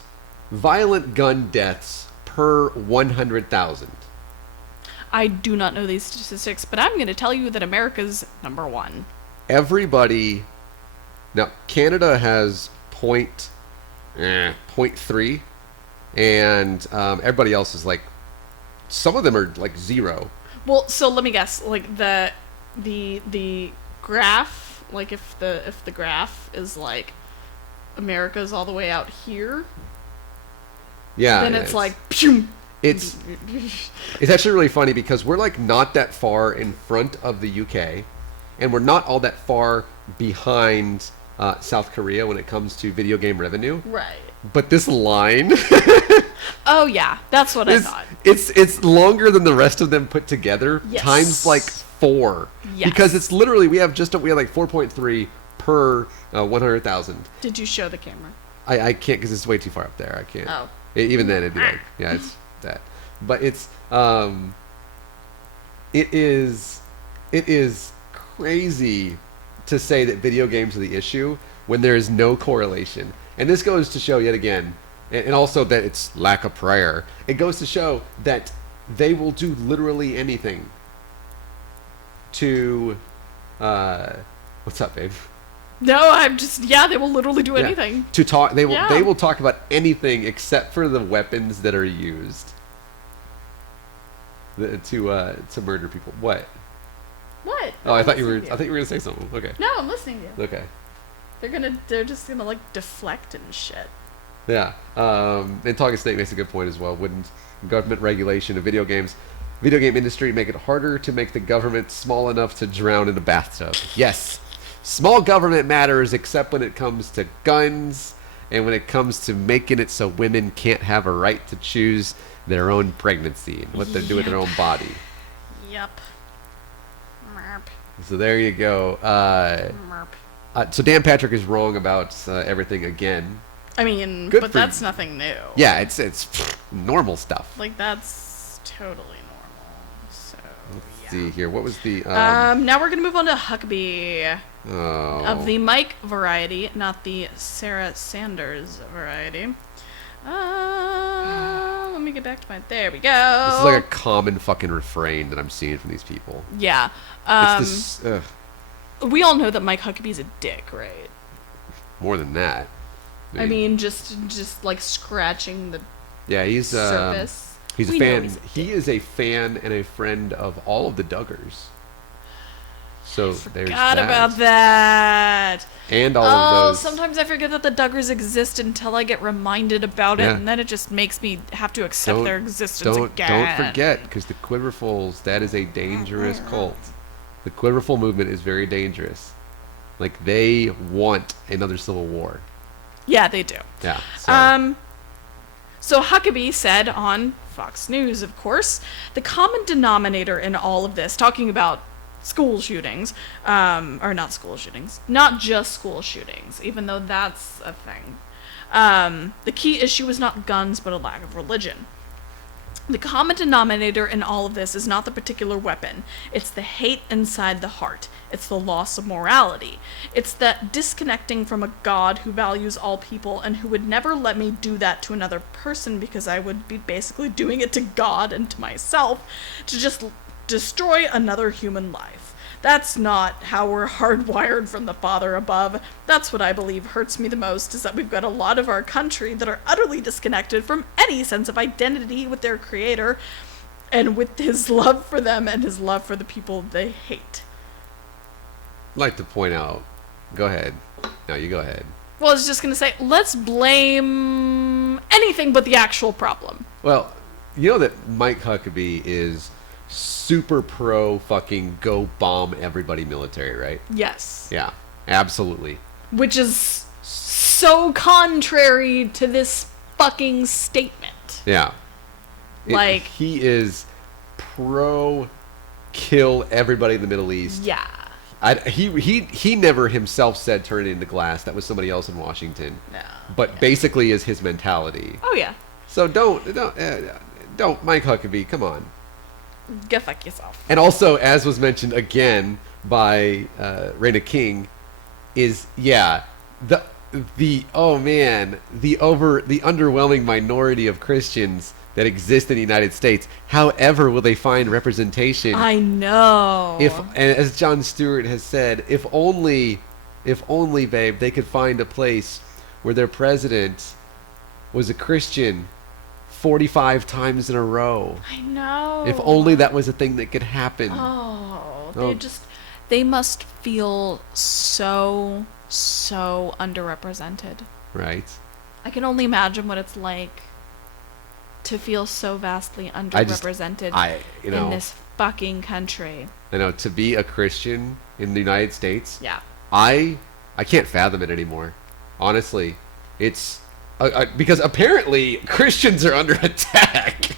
violent gun deaths per 100,000? I do not know these statistics, but I'm going to tell you that America's number one. Everybody. Now, Canada has 0.3, and everybody else is like. Some of them are like 0. Well, so let me guess. Like the graph, like if the graph is like America's all the way out here, Yeah. then it's like pew. It's actually really funny because we're like not that far in front of the UK, and we're not all that far behind South Korea when it comes to video game revenue. Right. But this line Oh yeah, that's what I thought. it's longer than the rest of them put together, Yes. times like 4. Yes. Because it's literally we have like 4.3 per 100,000. Did you show the camera? I can't because it's way too far up there. I can't. Oh. Even then it'd be like, yeah, it's that. But it is crazy to say that video games are the issue when there is no correlation. And this goes to show yet again, and also that it's lack of prayer. It goes to show that they will do literally anything to What's up, babe? No, I'm just they will literally do anything. To talk, they will Yeah. they will talk about anything except for the weapons that are used to murder people. What? What? Oh, I thought you were listening to gonna say something. Okay. No, I'm listening to you. Okay. They're just gonna like deflect and shit. Yeah. And Talking Snake makes a good point as well. Wouldn't government regulation of video game industry make it harder to make the government small enough to drown in a bathtub? Yes. Small government matters, except when it comes to guns and when it comes to making it so women can't have a right to choose their own pregnancy and what they do with their own body. Yep. Merp. So there you go. Merp. So Dan Patrick is wrong about everything again. I mean, Good but for that's you. nothing new. Yeah, it's normal stuff. Like that's totally normal. So Let's see here. What was the now we're gonna move on to Huckabee of the Mike variety, not the Sarah Sanders variety. Let me get back to my. There we go. This is like a common fucking refrain that I'm seeing from these people. Yeah. It's this, We all know that Mike Huckabee's a dick, right? more than that. I mean, just like scratching the yeah, he's surface. he's a We know fan. he's a He is a fan and a friend of all of the Duggars. So there's Forgot that. about that. And all of those. Sometimes I forget that the Duggars exist until I get reminded about it, Yeah. and then it just makes me have to accept their existence Don't again. forget, because the Quiverfuls, that is a dangerous cult. The Quiverful movement is very dangerous. Like, they want another civil war. Yeah, they do. Yeah. So, So Huckabee said on Fox News, of course, the common denominator in all of this, talking about school shootings, or not school shootings, not just school shootings, even though that's a thing. The key issue is not guns, but a lack of religion. The common denominator in all of this is not the particular weapon. It's the hate inside the heart. It's the loss of morality. It's that disconnecting from a God who values all people and who would never let me do that to another person because I would be basically doing it to God and to myself to just destroy another human life. That's not how we're hardwired from the Father above. That's what I believe hurts me the most, is that we've got a lot of our country that are utterly disconnected from any sense of identity with their Creator and with His love for them and His love for the people they hate. I'd like to point out. Go ahead. No, you go ahead. Well, I was just going to say, let's blame anything but the actual problem. Well, you know that Mike Huckabee is super pro fucking go bomb everybody military, right? Yes. Yeah, absolutely. Which is so contrary to this fucking statement. Yeah. Like- he is pro kill everybody in the Middle East. Yeah. He never himself said turn it into glass. That was somebody else in Washington. No. But basically is his mentality. Oh, yeah. So don't Mike Huckabee, come on. Go fuck yourself. And also, as was mentioned again by Raina King, is the underwhelming minority of Christians that exist in the United States. However, will they find representation? I know. And as Jon Stewart has said, if only, babe, they could find a place where their president was a Christian 45 times in a row. I know. If only that was a thing that could happen. Oh, they must feel so underrepresented. Right? I can only imagine what it's like to feel so vastly underrepresented in this fucking country. I know, to be a Christian in the United States, Yeah. I can't fathom it anymore. Honestly, it's because apparently Christians are under attack.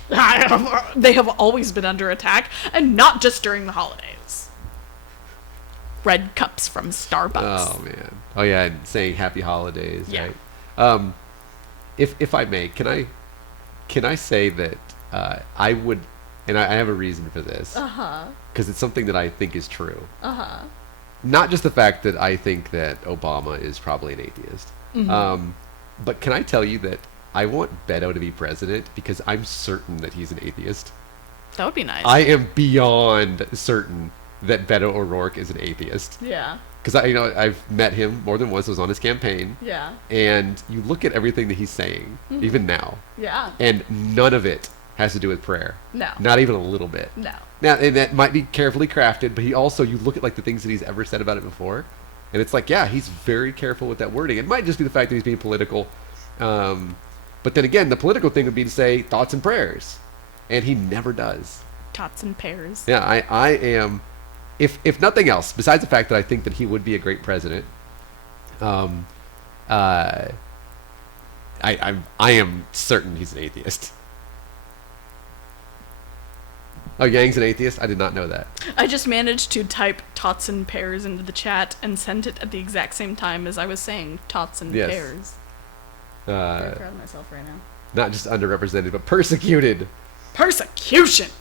They have always been under attack, and not just during the holidays. Red cups from Starbucks. Oh man. Oh yeah, and saying happy holidays, Yeah. right? If I may, can I say that I would, and I have a reason for this, because it's something that I think is true. Not just the fact that I think that Obama is probably an atheist, but can I tell you that I want Beto to be president because I'm certain that he's an atheist. That would be nice. I am beyond certain that Beto O'Rourke is an atheist. Yeah. Because I've met him more than once. I was on his campaign. Yeah. And you look at everything that he's saying, even now. Yeah. And none of it has to do with prayer. No. Not even a little bit. No. Now, and that might be carefully crafted, but you look at like the things that he's ever said about it before, and it's like, yeah, he's very careful with that wording. It might just be the fact that he's being political. But then again, the political thing would be to say thoughts and prayers. And he never does. Tots and pears. Yeah, I am... If nothing else, besides the fact that I think that he would be a great president, I am certain he's an atheist. Oh, Yang's an atheist? I did not know that. I just managed to type tots and pears into the chat and sent it at the exact same time as I was saying tots and Yes. pears. Very proud of myself right now. Not just underrepresented, but persecuted. Persecution!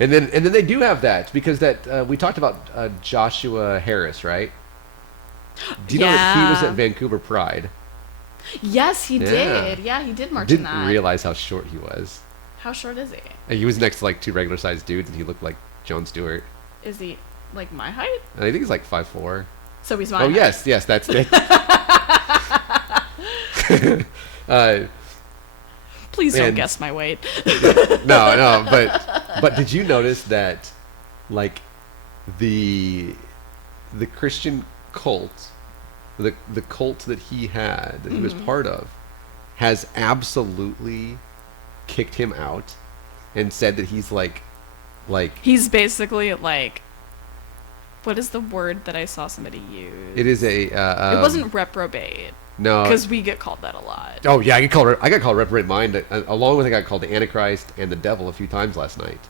And then they do have that, because that we talked about Joshua Harris, right? Do you know that he was at Vancouver Pride? Yes, he did. Yeah, he did march in that. Didn't realize how short he was. How short is he? And he was next to like two regular sized dudes, and he looked like Jon Stewart. Is he like my height? And I think he's like 5'4". So he's my height. Yes, that's it. Please don't guess my weight. No, but did you notice that, like, the Christian cult, the cult that he had, that he was part of, has absolutely kicked him out and said that he's like He's basically like, what is the word that I saw somebody use? it is a it wasn't reprobate. No, Because we get called that a lot. oh yeah, I got called reprobate mind, along with I got called the Antichrist and the devil a few times last night,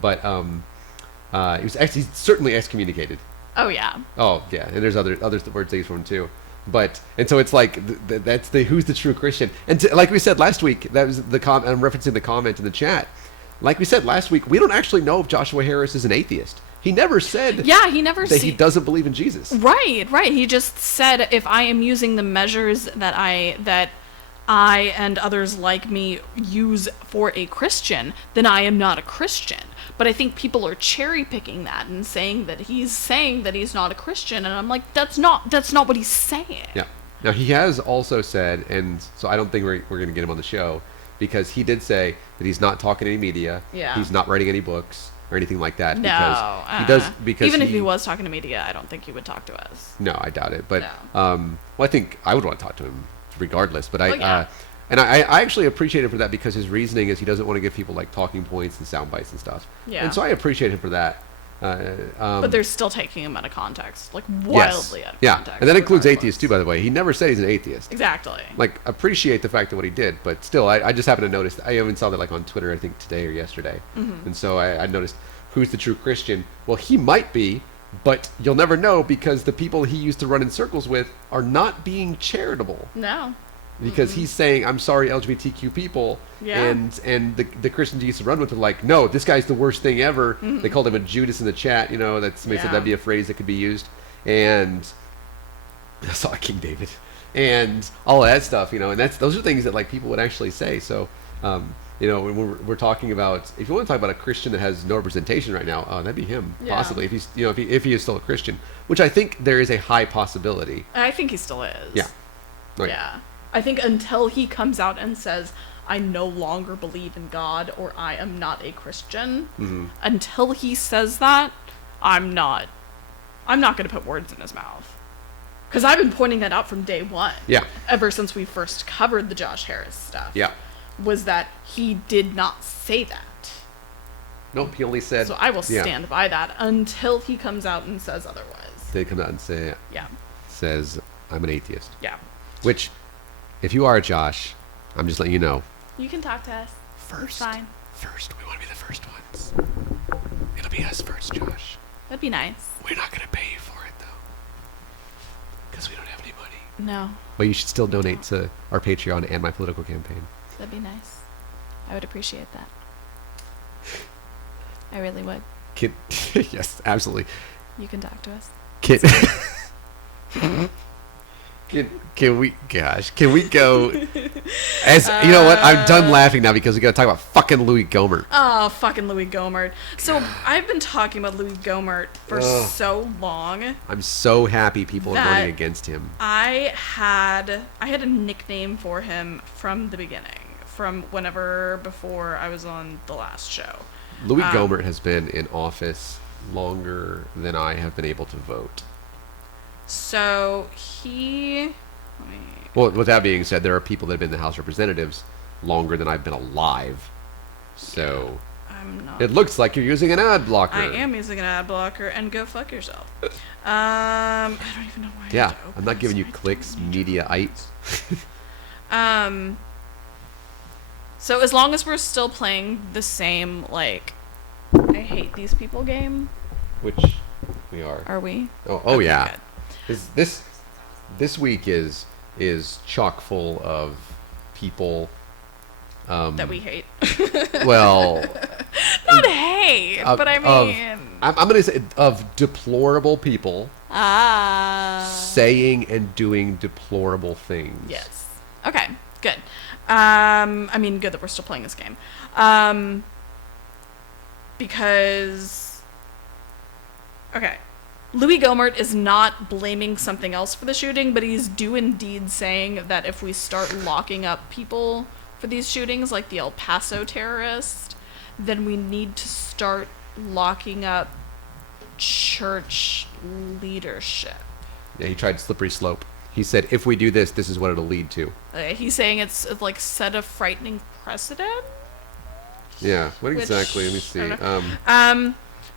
but he was actually certainly excommunicated. Oh yeah. Oh yeah, and there's other words they use for him too. But and so it's like that's the who's the true Christian, and like we said last week, that was the I'm referencing the comment in the chat. Like we said last week, we don't actually know if Joshua Harris is an atheist. He never said. Yeah, he never that he doesn't believe in Jesus. Right. He just said, if I am using the measures that I and others like me use for a Christian, then I am not a Christian. But I think people are cherry picking that and saying that he's not a Christian, and I'm like, that's not what he's saying. Yeah. Now he has also said, and so I don't think we're going to get him on the show, because he did say that he's not talking to any media. Yeah. He's not writing any books or anything like that. No. Because he does. Because even if he was talking to media, I don't think he would talk to us. No, I doubt it. But No. well, I think I would want to talk to him regardless. But yeah. And I actually appreciate him for that, because his reasoning is he doesn't want to give people like talking points and sound bites and stuff. Yeah. And so I appreciate him for that. But they're still taking him out of context, like wildly out of context. Yeah, and that includes regardless. atheists too, by the way. He never said he's an atheist. Exactly. Like, appreciate the fact of what he did, but still, I just happened to notice. I even saw that like on Twitter, I think today or yesterday, and so I noticed who's the true Christian. Well, he might be, but you'll never know, because the people he used to run in circles with are not being charitable. No. Because he's saying, I'm sorry, LGBTQ people, Yeah. and the Christians he used to run with are like, no, this guy's the worst thing ever. They called him a Judas in the chat, that somebody said that'd be a phrase that could be used, and I saw King David, and all of that stuff, and those are things that like people would actually say. So, when we're talking about, if you want to talk about a Christian that has no representation right now, that'd be him, possibly, if he's, if he is still a Christian, which I think there is a high possibility. I think he still is. Yeah. Right. Yeah. I think until he comes out and says, I no longer believe in God, or I am not a Christian, until he says that, I'm not going to put words in his mouth. Because I've been pointing that out from day one. Yeah. Ever since we first covered the Josh Harris stuff. Yeah. Was that he did not say that. Nope, he only said... So I will stand by that until he comes out and says otherwise. They come out and says, I'm an atheist. Yeah. Which, if you are Josh, I'm just letting you know. You can talk to us. First. Fine. First, we want to be the first ones. It'll be us first, Josh. That'd be nice. We're not going to pay you for it, though. Because we don't have any money. No. But you should still donate to our Patreon and my political campaign. That'd be nice. I would appreciate that. I really would. Yes, absolutely. You can talk to us. Can we go? As you know what, I'm done laughing now because we got to talk about fucking Louis Gohmert. Oh, fucking Louis Gohmert. So I've been talking about Louis Gohmert for so long. I'm so happy people are that voting against him. I had a nickname for him from the beginning, from whenever before I was on the last show. Louis Gohmert has been in office longer than I have been able to vote. So Well, with that being said, there are people that have been in the House of Representatives longer than I've been alive. So I'm not. it looks like you're using an ad blocker. I am using an ad blocker, and go fuck yourself. I don't even know why. Yeah, I'm not giving you clicks, media-ite. So as long as we're still playing the same, like, I hate these people game. Which we are. Are we? Oh Okay, yeah. good. This week is chock full of people That we hate. well, Not hate, but I mean. I'm going to say of deplorable people saying and doing deplorable things. Yes. Okay, good. I mean, good that we're still playing this game. Because, okay, Louis Gohmert is not blaming something else for the shooting, but he's indeed saying that if we start locking up people for these shootings, like the El Paso terrorist, then we need to start locking up church leadership. Yeah, he tried slippery slope. He said, if we do this, this is what it'll lead to. He's saying it's like set a frightening precedent. Yeah, what exactly? Let me see.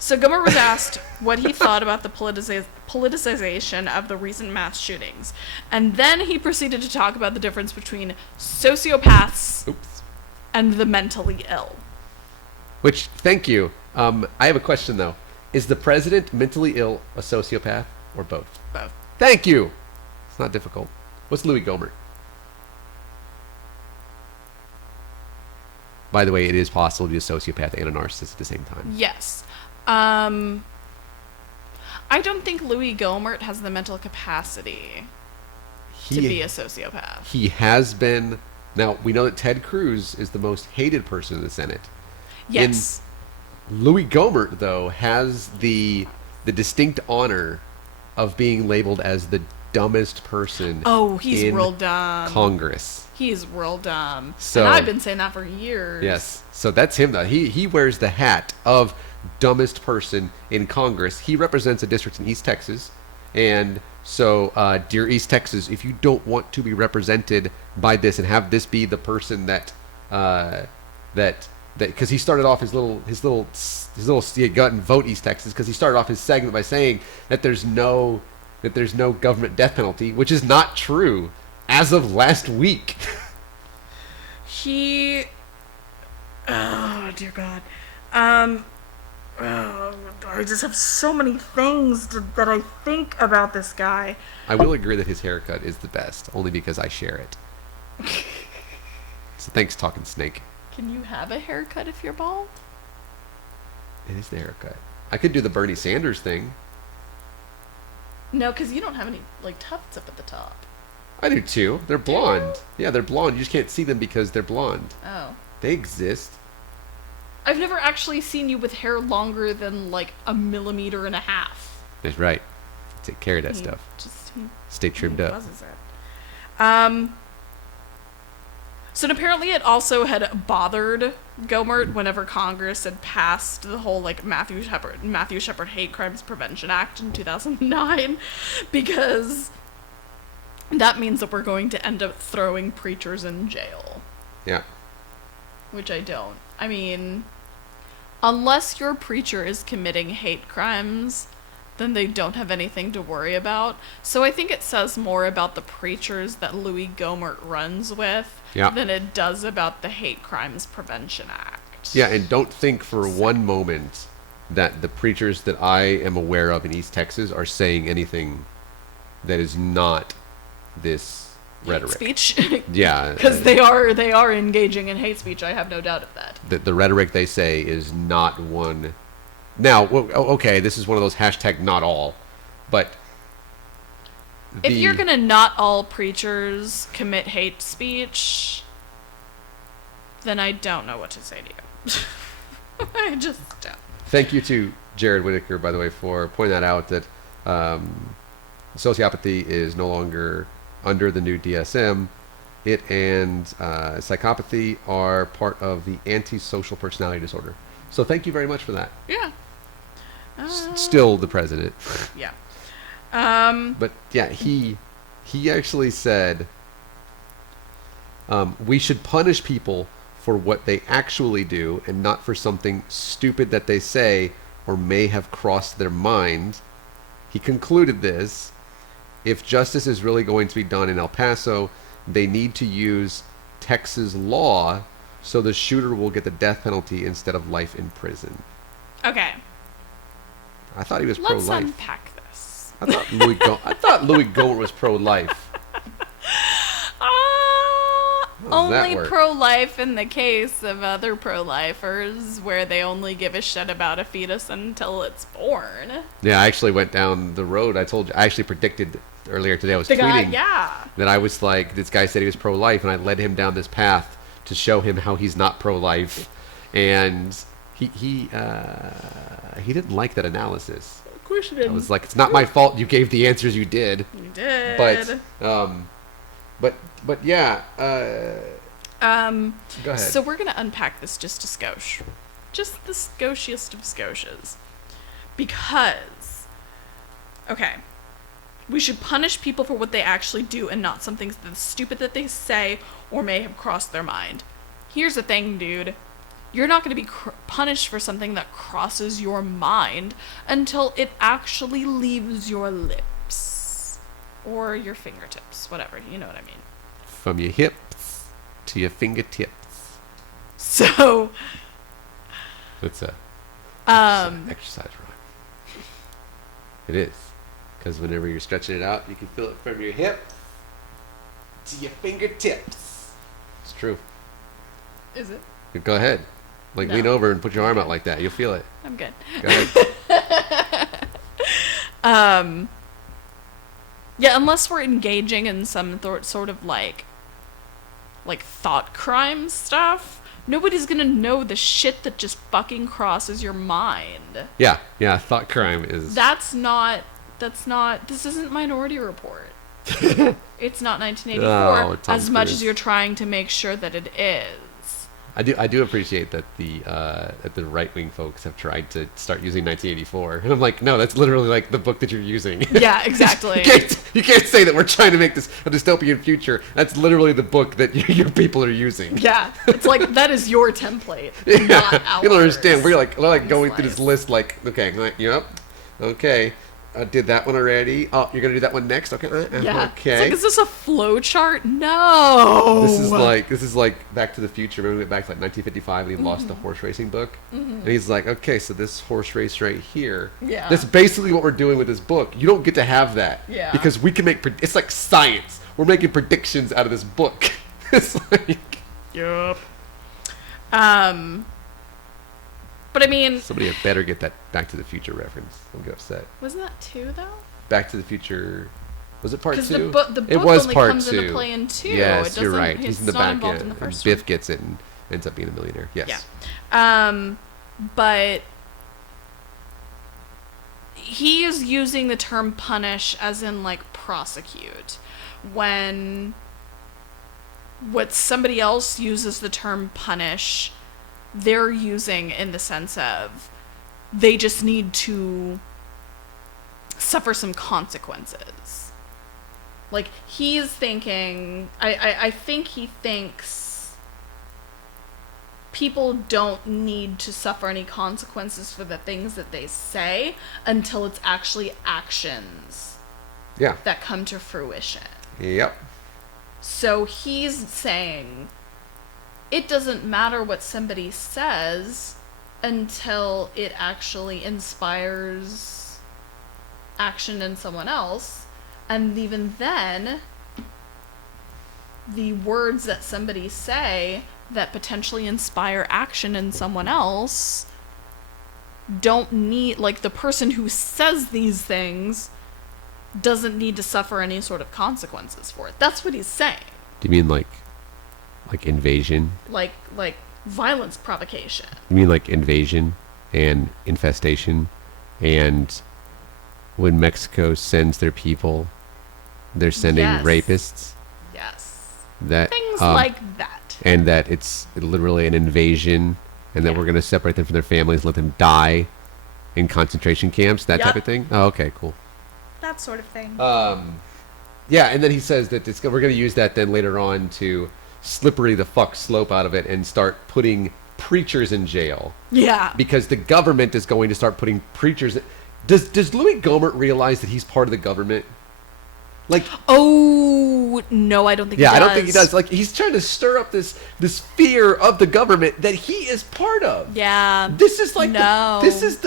So Gohmert was asked what he thought about the politicization of the recent mass shootings. And then he proceeded to talk about the difference between sociopaths and the mentally ill. Which, thank you. I have a question, though. Is the president mentally ill a sociopath or both? Both. Thank you. It's not difficult. What's Louis Gohmert? By the way, it is possible to be a sociopath and a narcissist at the same time. Yes. I don't think Louis Gohmert has the mental capacity to be a sociopath. He has been. Now, we know that Ted Cruz is the most hated person in the Senate. Yes. Louis Gohmert, though, has the distinct honor of being labeled as the dumbest person he's in real dumb. Congress. He's real dumb. So, and I've been saying that for years. Yes. So that's him, though. He wears the hat of dumbest person in Congress. He represents a district in East Texas. And so, dear East Texas, if you don't want to be represented by this and have this be the person that because he started off his little gut and vote East Texas, because he started off his segment by saying that there's no government death penalty, which is not true as of last week. Oh dear God. I just have so many things that I think about this guy. I will agree that his haircut is the best, only because I share it. So thanks, Talking Snake. Can you have a haircut if you're bald? It is the haircut. I could do the Bernie Sanders thing. No, because you don't have any tufts up at the top. I do too. They're blonde. Yeah, they're blonde. You just can't see them because they're blonde. Oh. They exist. I've never actually seen you with hair longer than 1.5 millimeters. That's right. Take care of that stuff. Stay trimmed up. So apparently it also had bothered Gohmert whenever Congress had passed the whole Matthew Shepard Hate Crimes Prevention Act in 2009, because that means that we're going to end up throwing preachers in jail. Yeah. Which I don't. I mean, unless your preacher is committing hate crimes, then they don't have anything to worry about. So I think it says more about the preachers that Louis Gohmert runs with than it does about the Hate Crimes Prevention Act. Yeah, and don't think for one moment that the preachers that I am aware of in East Texas are saying anything that is not this rhetoric. Hate speech? Yeah. Because they are engaging in hate speech, I have no doubt of that. The rhetoric they say is not one... Now, okay, this is one of those hashtag not all, but if you're gonna not all preachers commit hate speech, then I don't know what to say to you. I just don't. Thank you to Jared Whittaker, by the way, for pointing that out, that sociopathy is no longer under the new DSM. It and psychopathy are part of the antisocial personality disorder. So thank you very much for that. Yeah. Still the president. Yeah. But yeah, he actually said we should punish people for what they actually do and not for something stupid that they say or may have crossed their mind. He concluded this: if justice is really going to be done in El Paso, they need to use Texas law so the shooter will get the death penalty instead of life in prison. Okay. I thought he was Let's pro-life. unpack this. I thought Louis Gohmert was pro-life. How does that Only work? pro-life in the case of other pro-lifers, where they only give a shit about a fetus until it's born. Yeah, I actually went down the road. I actually predicted earlier today. I was The guy, tweeting yeah. that I was like, this guy said he was pro-life, and I led him down this path to show him how he's not pro-life, and he didn't like that analysis. Of course you I didn't. was like, it's not my fault you gave the answers you did. You did. But yeah. Go ahead. So we're gonna unpack this just a skosh. Just the skoshiest of skoshes. Because, okay, we should punish people for what they actually do and not something stupid that they say or may have crossed their mind. Here's the thing, dude. You're not going to be punished for something that crosses your mind until it actually leaves your lips. Or your fingertips. Whatever, you know what I mean. From your hips to your fingertips. So... It's a exercise rhyme. It is. Because whenever you're stretching it out, you can feel it from your hip to your fingertips. It's true. Is it? Go ahead. Like, No. lean over and put your arm out like that. You'll feel it. I'm good. Go ahead. Yeah, unless we're engaging in some sort of like thought crime stuff, nobody's gonna know the shit that just fucking crosses your mind. Yeah. Thought crime is... That's not, this isn't Minority Report. It's not 1984, Oh, Tom as much Cruise. as you're trying to make sure that it is. I do appreciate that the right wing folks have tried to start using 1984, and I'm like, no, that's literally like the book that you're using. Yeah, exactly. you can't say that we're trying to make this a dystopian future. That's literally the book that your people are using. Yeah, it's like, that is your template, Yeah, not ours. you don't understand. We're like going through this Slice. list, like, okay, yep, okay, did that one already. Oh, you're gonna do that one next. Okay, Yeah. okay. It's like, is this a flow chart? No. This is like Back to the Future. Remember we went back to like 1955 and he lost the horse racing book, and he's like, okay, so this horse race right here. Yeah. That's basically what we're doing with this book. You don't get to have that. Yeah. Because we can make it's like science. We're making predictions out of this book. It's like, Yup. But I mean, somebody had better get that Back to the Future reference. Don't get upset. wasn't that 2 though? Back to the Future. Was it part 2? Because the book It was only part comes 2. into play in 2. Yes, it you're right. He's He's in the not back involved end. in the And first Biff one. gets it and ends up being a millionaire. Yes. Yeah. But he is using the term punish as in like prosecute, when what somebody else uses the term punish, they're using in the sense of they just need to suffer some consequences. Like, he's thinking, I think he thinks people don't need to suffer any consequences for the things that they say until it's actually actions Yeah. that come to fruition. Yep. So he's saying it doesn't matter what somebody says until it actually inspires action in someone else. And even then, the words that somebody say that potentially inspire action in someone else don't need, like, the person who says these things doesn't need to suffer any sort of consequences for it. That's what he's saying. Do you mean like invasion? Like violence provocation. You mean like invasion and infestation, and when Mexico sends their people, they're sending Yes. rapists? Yes. That Things like that. and that it's literally an invasion, and that Yeah. we're going to separate them from their families, let them die in concentration camps, that type Yep. of thing? Oh, okay, cool. That sort of thing. Yeah, and then he says that we're going to use that then later on to slippery the fuck slope out of it and start putting preachers in jail, yeah. because the government is going to start putting preachers. Does Louis Gohmert realize that he's part of the government? Like, Oh, no, I don't think yeah, he I does. don't think he does. Like, he's trying to stir up this fear of the government that he is part of. Yeah. This is like No. this is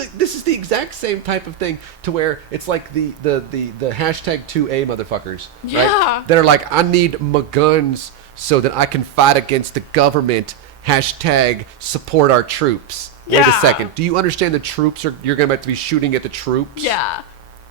the exact same type of thing, to where it's like the hashtag 2A motherfuckers, Yeah. right? That are like, I need my guns so that I can fight against the government. Hashtag support our troops. Wait a Yeah. second. Do you understand the troops you're going to have to be shooting at the troops? Yeah.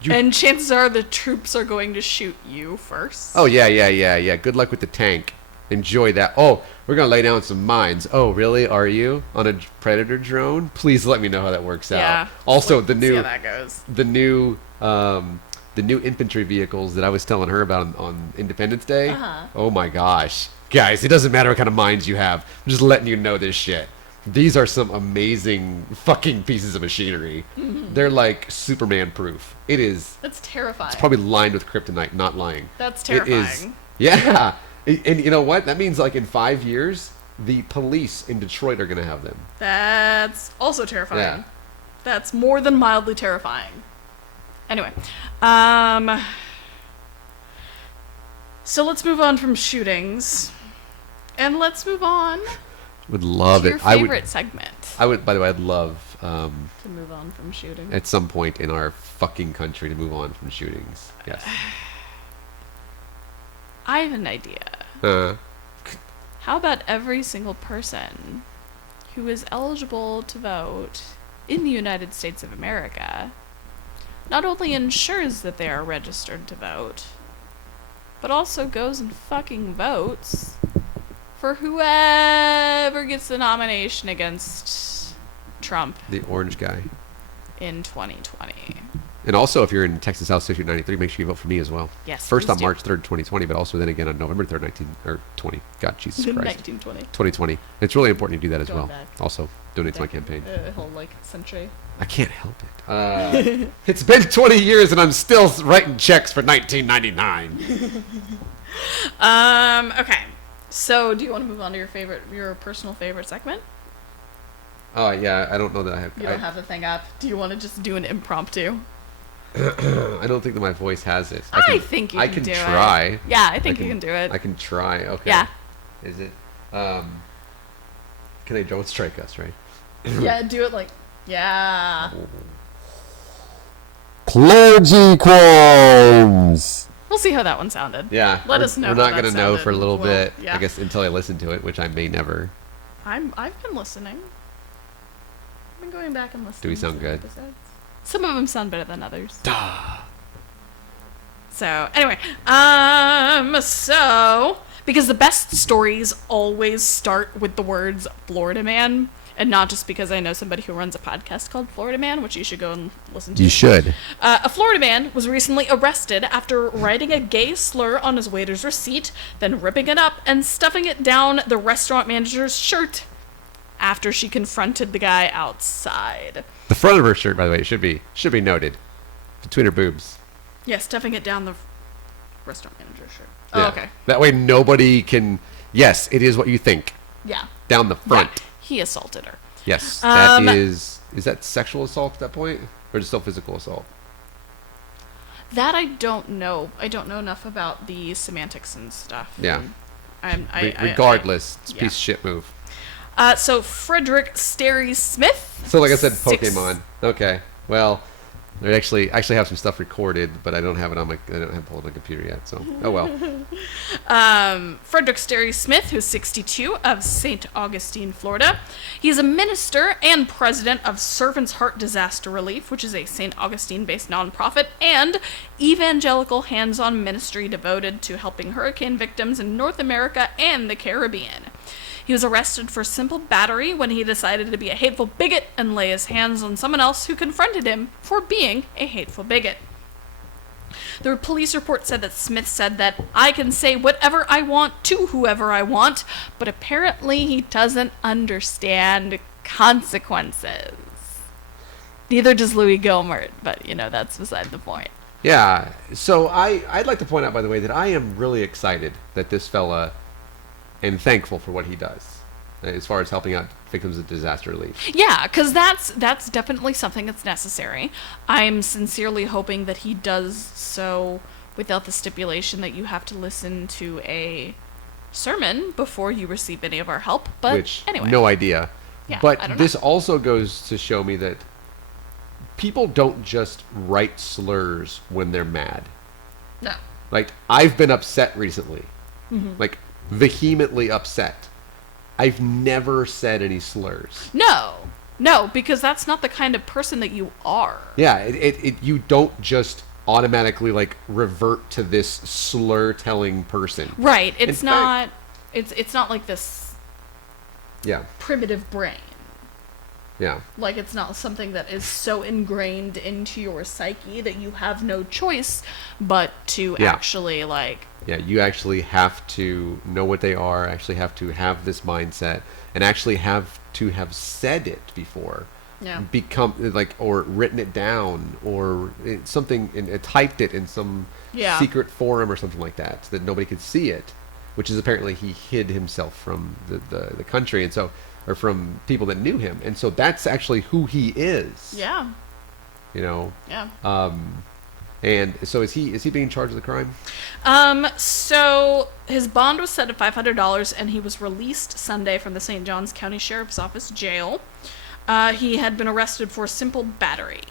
You- And chances are the troops are going to shoot you first. Oh yeah. Good luck with the tank. Enjoy that. Oh, we're gonna lay down some mines. Oh, really? Are you on a Predator drone? Please let me know how that works Yeah. out. Also, Let's the see how new that goes. the new infantry vehicles that I was telling her about on Independence Day. Uh-huh. Oh my gosh, guys! It doesn't matter what kind of mines you have. I'm just letting you know this shit. These are some amazing fucking pieces of machinery. Mm-hmm. They're like Superman proof. It is. That's terrifying. It's probably lined with kryptonite. Not lying. That's It is. terrifying. Yeah. And you know what? That means like in 5 years, the police in Detroit are gonna have them. That's also terrifying. Yeah. That's more than mildly terrifying. Anyway, so let's move on from shootings, and let's move on Would love to your it. favorite segment. I would. By the way, I'd love To move on from shooting. at some point in our fucking country to move on from shootings. Yes. I have an idea. Uh, How about every single person who is eligible to vote in the United States of America not only ensures that they are registered to vote, but also goes and fucking votes for whoever gets the nomination against Trump the orange guy. in 2020. And also, if you're in Texas House District 93, make sure you vote for me as well. Yes, First please on do. March 3rd, 2020, but also then again on November 3rd, 20. God, Jesus Christ. 1920. 2020. It's really important you do that as Going well. back. Also, donate to my campaign. Whole like century. I can't help it. It's been 20 years and I'm still writing checks for 1999. Okay. So, do you want to move on to your personal favorite segment? Oh, yeah, I don't know that I have. You don't have the thing up. Do you want to just do an impromptu? I don't think that my voice has it. I think you I can can do it. try. Yeah, I think you can do it. I can try. Okay. Yeah. Is it? Can they don't strike us, right? Yeah, do it like. Yeah. Clergy Crimes. We'll see how that one sounded. Yeah. Let us know We're how not that gonna know for a sounded. little Well, bit. yeah. I guess until I listen to it, which I may never. I've been listening. I've been going back and listening. Do we sound to good? episodes. Some of them sound better than others. Duh. So anyway, so because the best stories always start with the words Florida Man, and not just because I know somebody who runs a podcast called Florida Man, which you should go and listen to. You should. A Florida man was recently arrested after writing a gay slur on his waiter's receipt, then ripping it up and stuffing it down the restaurant manager's shirt after she confronted the guy outside. The front of her shirt, by the way, should be noted. Between her boobs. Yeah, stuffing it down the restaurant manager's shirt. Yeah. Oh, okay. That way nobody can. Yes, it is what you think. Yeah. Down the front. Yeah, he assaulted her. Yes. That Um, is that sexual assault at that point? Or is it still physical assault? That I don't know. I don't know enough about the semantics and stuff. Yeah. yeah. Regardless, it's a piece of shit move. So Frederick Sterry Smith. So like I said, six- Pokemon. Okay. Well, I actually have some stuff recorded, but I don't have it on I don't have it pulled on my computer yet. So oh well. Frederick Sterry Smith, who's 62, of St. Augustine, Florida. He's a minister and president of Servant's Heart Disaster Relief, which is a St. Augustine-based nonprofit and evangelical hands-on ministry devoted to helping hurricane victims in North America and the Caribbean. He was arrested for simple battery when he decided to be a hateful bigot and lay his hands on someone else who confronted him for being a hateful bigot. The police report said that Smith said that I can say whatever I want to whoever I want, but apparently he doesn't understand consequences. Neither does Louis Gilmert, but that's beside the point. Yeah. So I'd like to point out, by the way, that I am really excited that this fella, and thankful for what he does as far as helping out victims of disaster relief. Yeah, because that's definitely something that's necessary. I'm sincerely hoping that he does so without the stipulation that you have to listen to a sermon before you receive any of our help. But anyway. No idea. Yeah, but this also goes to show me that people don't just write slurs when they're mad. No. Like, I've been upset recently. Mm-hmm. Like, vehemently upset. I've never said any slurs. No, because that's not the kind of person that you are. Yeah, you don't just automatically like revert to this slur-telling person. Right. It's not like this. Yeah. Primitive brain. Yeah. Like, it's not something that is so ingrained into your psyche that you have no choice but to actually like. Yeah, you actually have to know what they are, actually have to have this mindset, and actually have to have said it before. Yeah. Become, like, or written it down, or something, and typed it in some secret forum or something like that, so that nobody could see it, which is apparently he hid himself from the country, and so, or from people that knew him. And so that's actually who he is. Yeah. Yeah. And so is he being charged with a crime? So his bond was set at $500 and he was released Sunday from the St. Johns County Sheriff's Office jail. He had been arrested for simple battery.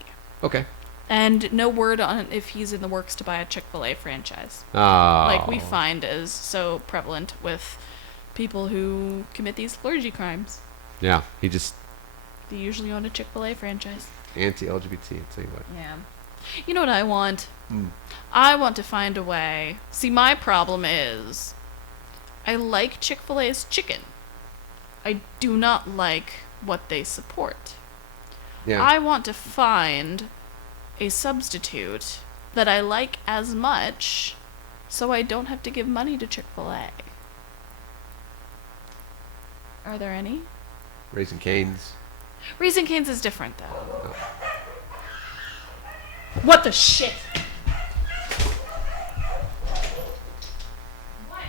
Okay. And no word on if he's in the works to buy a Chick-fil-A franchise. Oh. Like we find is so prevalent with people who commit these clergy crimes. Yeah, they usually own a Chick-fil-A franchise. Anti-LGBT, I'll tell you what. Yeah. You know what I want? I want to find a way. See, my problem is I like Chick-fil-A's chicken. I do not like what they support. Yeah. I want to find a substitute that I like as much so I don't have to give money to Chick-fil-A. Are there any? Raising Cane's. Raising Cane's is different, though. Oh. What the shit? What?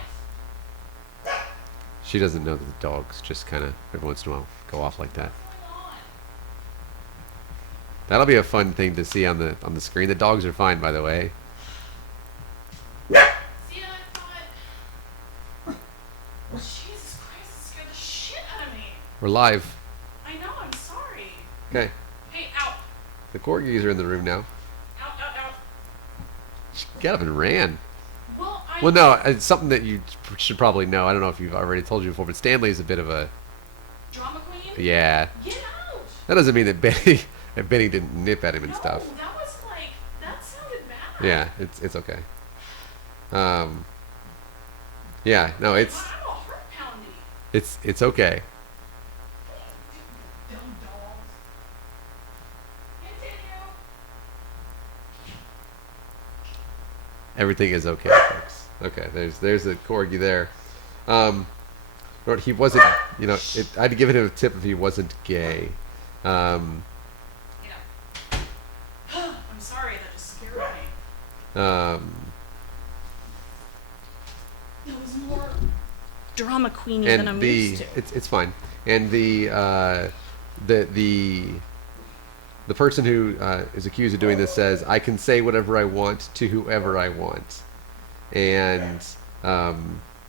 She doesn't know that the dogs just kind of, every once in a while, go off like that. That'll be a fun thing to see on the screen. The dogs are fine, by the way. See, I thought... Jesus Christ, it scared the shit out of me. We're live. I know, I'm sorry. Okay. Hey, out. The corgis are in the room now. Out. She got up and ran. Well, no, it's something that you should probably know. I don't know if you've already told you before, but Stanley is a bit of a... Drama queen? Yeah. Get out! That doesn't mean that Benny didn't nip at him and stuff. No, that was like... That sounded bad. Yeah, it's okay. Yeah, no, it's... I'm a heart pounding. It's okay. Dumb dogs. Continue. Everything is okay, folks. Okay, there's a corgi there. He wasn't, I'd given him a tip if he wasn't gay. Yeah. I'm sorry, that just scared me. That was more drama queenie than I'm used to. It's fine. And the person who is accused of doing this says, "I can say whatever I want to whoever I want," and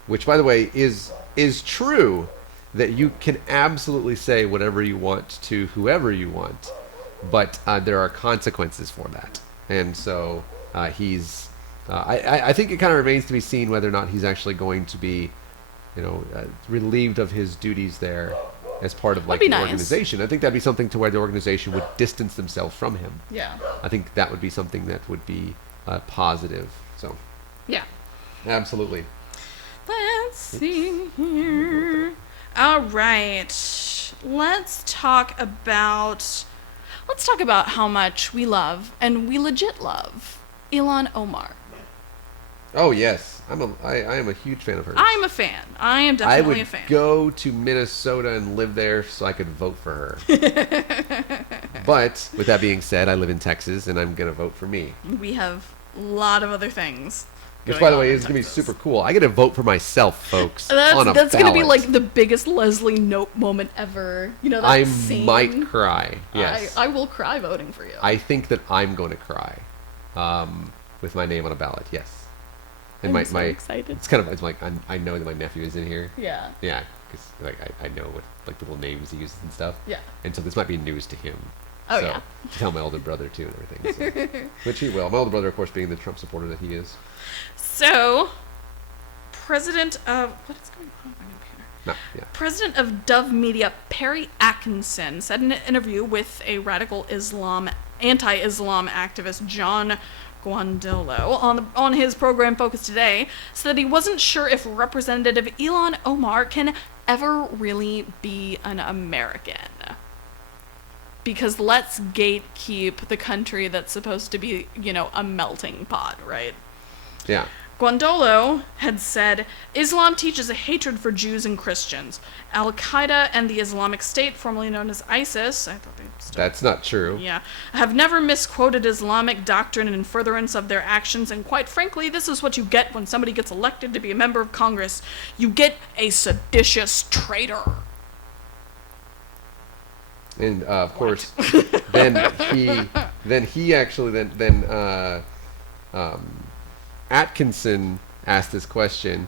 which, by the way, is true, that you can absolutely say whatever you want to whoever you want. but there are consequences for that. And so he's. I think it kind of remains to be seen whether or not he's actually going to be, relieved of his duties there as part of like the organization. I think that'd be something to where the organization would distance themselves from him. Yeah. I think that would be something that would be positive. So. Yeah. Absolutely. Let's see here. All right. Let's talk about how much we love, and we legit love, Ilhan Omar. Oh yes, I am a huge fan of hers. I'm a fan. I am definitely a fan. I would go to Minnesota and live there so I could vote for her. But with that being said, I live in Texas and I'm gonna vote for me. We have a lot of other things. Which, by the way, is gonna be super cool. I get to vote for myself, folks. That's gonna be like the biggest Leslie Knope moment ever. You know that I scene? might cry. Yes, I will cry voting for you. I think that I'm going to cry, with my name on a ballot. Yes. And I'm so excited. It's like I know that my nephew is in here. Yeah. Yeah, because like I know what like the little names he uses and stuff. Yeah. And so this might be news to him. Oh so, yeah. To tell my older brother too and everything. So. Which he will. My older brother, of course, being the Trump supporter that he is. So, President of what is going on with my computer? No. Yeah. President of Dove Media Perry Atkinson said in an interview with a radical anti-Islam activist John Guandolo on his program Focus Today, said that he wasn't sure if Representative Ilhan Omar can ever really be an American. Because let's gatekeep the country that's supposed to be, a melting pot, right? Yeah. Guandolo had said, Islam teaches a hatred for Jews and Christians. Al-Qaeda and the Islamic State, formerly known as ISIS, I thought they still... That's not true. Yeah. Have never misquoted Islamic doctrine in furtherance of their actions, and quite frankly, this is what you get when somebody gets elected to be a member of Congress. You get a seditious traitor. And of course, then Atkinson asked this question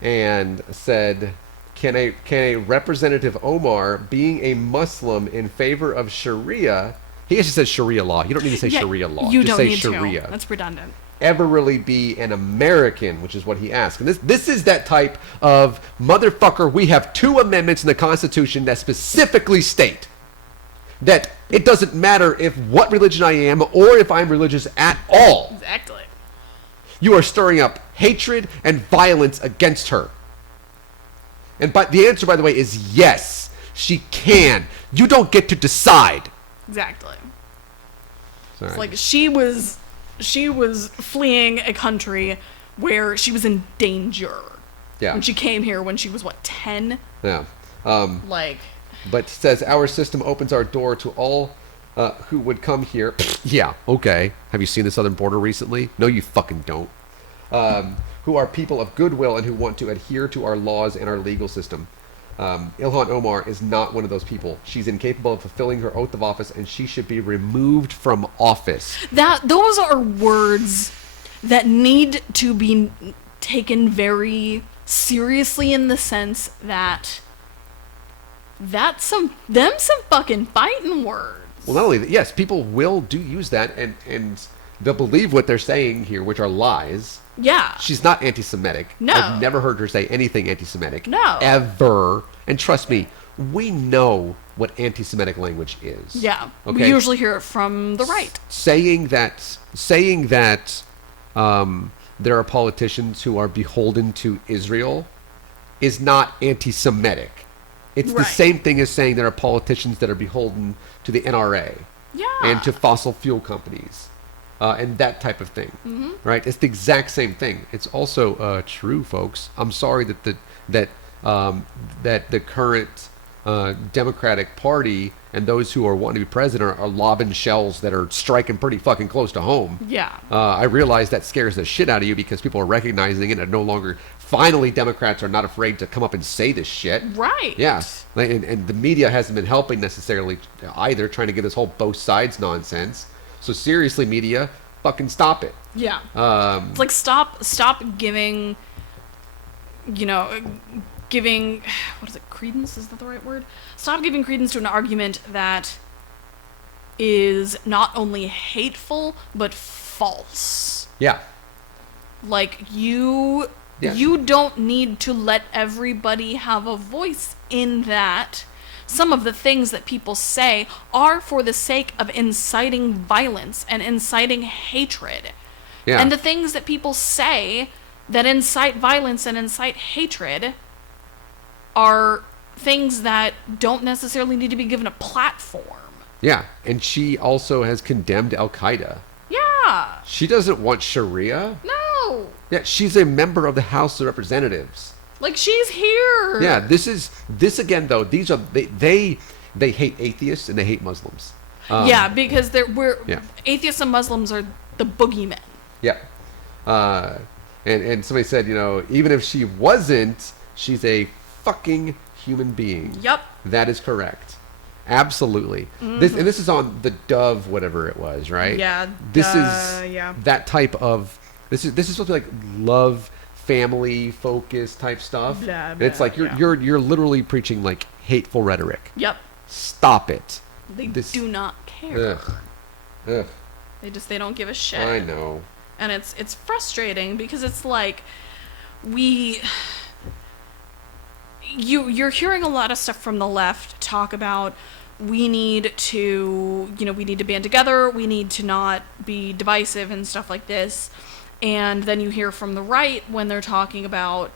and said, "Can a Representative Omar, being a Muslim in favor of Sharia," he actually said Sharia law. You don't need to say Sharia law. You Just don't say need Sharia. to. That's redundant. Ever really be an American, which is what he asked. And this is that type of motherfucker. We have 2 amendments in the Constitution that specifically state that it doesn't matter what religion I am or if I'm religious at all. Exactly. You are stirring up hatred and violence against her. And the answer, by the way, is yes, she can. You don't get to decide. Exactly. Sorry. It's like she was fleeing a country where she was in danger. Yeah. When she came here when she was, 10? Yeah. But he says, our system opens our door to all who would come here. Yeah, okay. Have you seen the southern border recently? No, you fucking don't. Who are people of goodwill and who want to adhere to our laws and our legal system. Ilhan Omar is not one of those people. She's incapable of fulfilling her oath of office, and she should be removed from office. Those are words that need to be taken very seriously, in the sense that that's some fucking fighting words. Well, not only that, yes, people will use that, and they'll believe what they're saying here, which are lies. Yeah. She's not anti-Semitic. No. I've never heard her say anything anti-Semitic. No. Ever. And trust me, we know what anti-Semitic language is. Yeah. Okay? We usually hear it from the right. Saying that there are politicians who are beholden to Israel is not anti-Semitic. It's the same thing as saying there are politicians that are beholden to the NRA. Yeah. And to fossil fuel companies. And that type of thing, right? It's the exact same thing. It's also true, folks. I'm sorry that the current Democratic Party and those who are wanting to be president are lobbing shells that are striking pretty fucking close to home. Yeah. I realize that scares the shit out of you because people are recognizing it and no longer. Finally, Democrats are not afraid to come up and say this shit. Right. Yeah. And the media hasn't been helping necessarily either, trying to get this whole both sides nonsense. So seriously, media, fucking stop it. Yeah. It's like stop giving, what is it, credence? Is that the right word? Stop giving credence to an argument that is not only hateful but false. Yeah. Like, you don't need to let everybody have a voice in that. Some of the things that people say are for the sake of inciting violence and inciting hatred. Yeah. And the things that people say that incite violence and incite hatred are things that don't necessarily need to be given a platform. Yeah. And she also has condemned Al-Qaeda. Yeah. She doesn't want Sharia. No. Yeah, she's a member of the House of Representatives. Like, she's here. Yeah, this again though. These are they hate atheists and they hate Muslims. Yeah, because Yeah. atheists and Muslims are the boogeymen. Yeah, and somebody said, even if she wasn't, she's a fucking human being. Yep. That is correct. Absolutely. This is on the Dove, whatever it was, right? Yeah. This is yeah. that type of. This is supposed to be like love, family focused type stuff. Blah, And it's blah, like yeah. you're literally preaching like hateful rhetoric. Yep. Stop it. They do not care. Ugh. They don't give a shit. I know. And it's frustrating because it's like you're hearing a lot of stuff from the left talk about we need to band together, we need to not be divisive and stuff like this. And then you hear from the right when they're talking about,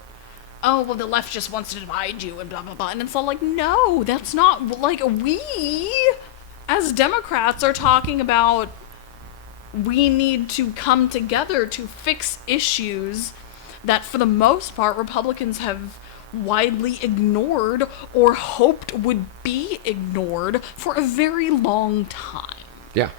oh, well, the left just wants to divide you and blah, blah, blah. And it's all like, no, that's not, like, we as Democrats are talking about we need to come together to fix issues that, for the most part, Republicans have widely ignored or hoped would be ignored for a very long time. Yeah.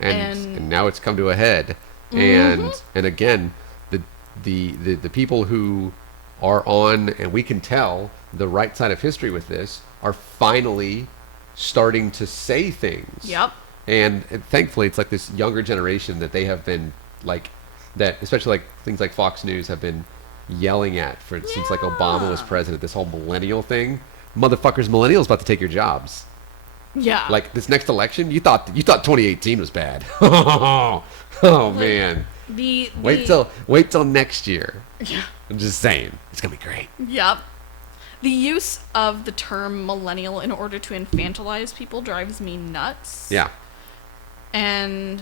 And now it's come to a head. And again, the people who are on, and we can tell, the right side of history with this, are finally starting to say things. Yep. And thankfully, it's like this younger generation that they have been like, that especially like things like Fox News have been yelling at since like Obama was president. This whole millennial thing, motherfuckers, millennials about to take your jobs. Yeah. Like this next election, you thought 2018 was bad. Oh man. Wait till next year. Yeah. I'm just saying, it's gonna be great. Yep. The use of the term millennial in order to infantilize people drives me nuts. Yeah. And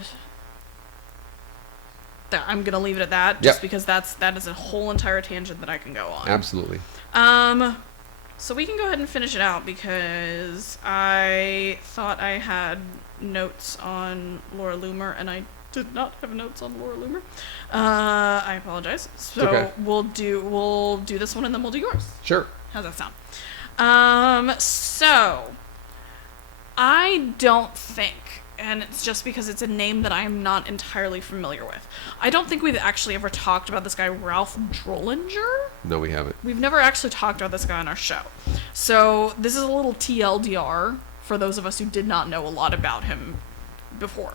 I'm gonna leave it at that, just because that is a whole entire tangent that I can go on. Absolutely. So we can go ahead and finish it out because I thought I had notes on Laura Loomer and I did not have notes on Laura Loomer. I apologize. So okay. we'll do this one and then we'll do yours. Sure. How's that sound? So I don't think, and it's just because it's a name that I'm not entirely familiar with, I don't think we've actually ever talked about this guy, Ralph Drollinger. No, we haven't. We've never actually talked about this guy on our show. So this is a little TLDR for those of us who did not know a lot about him before.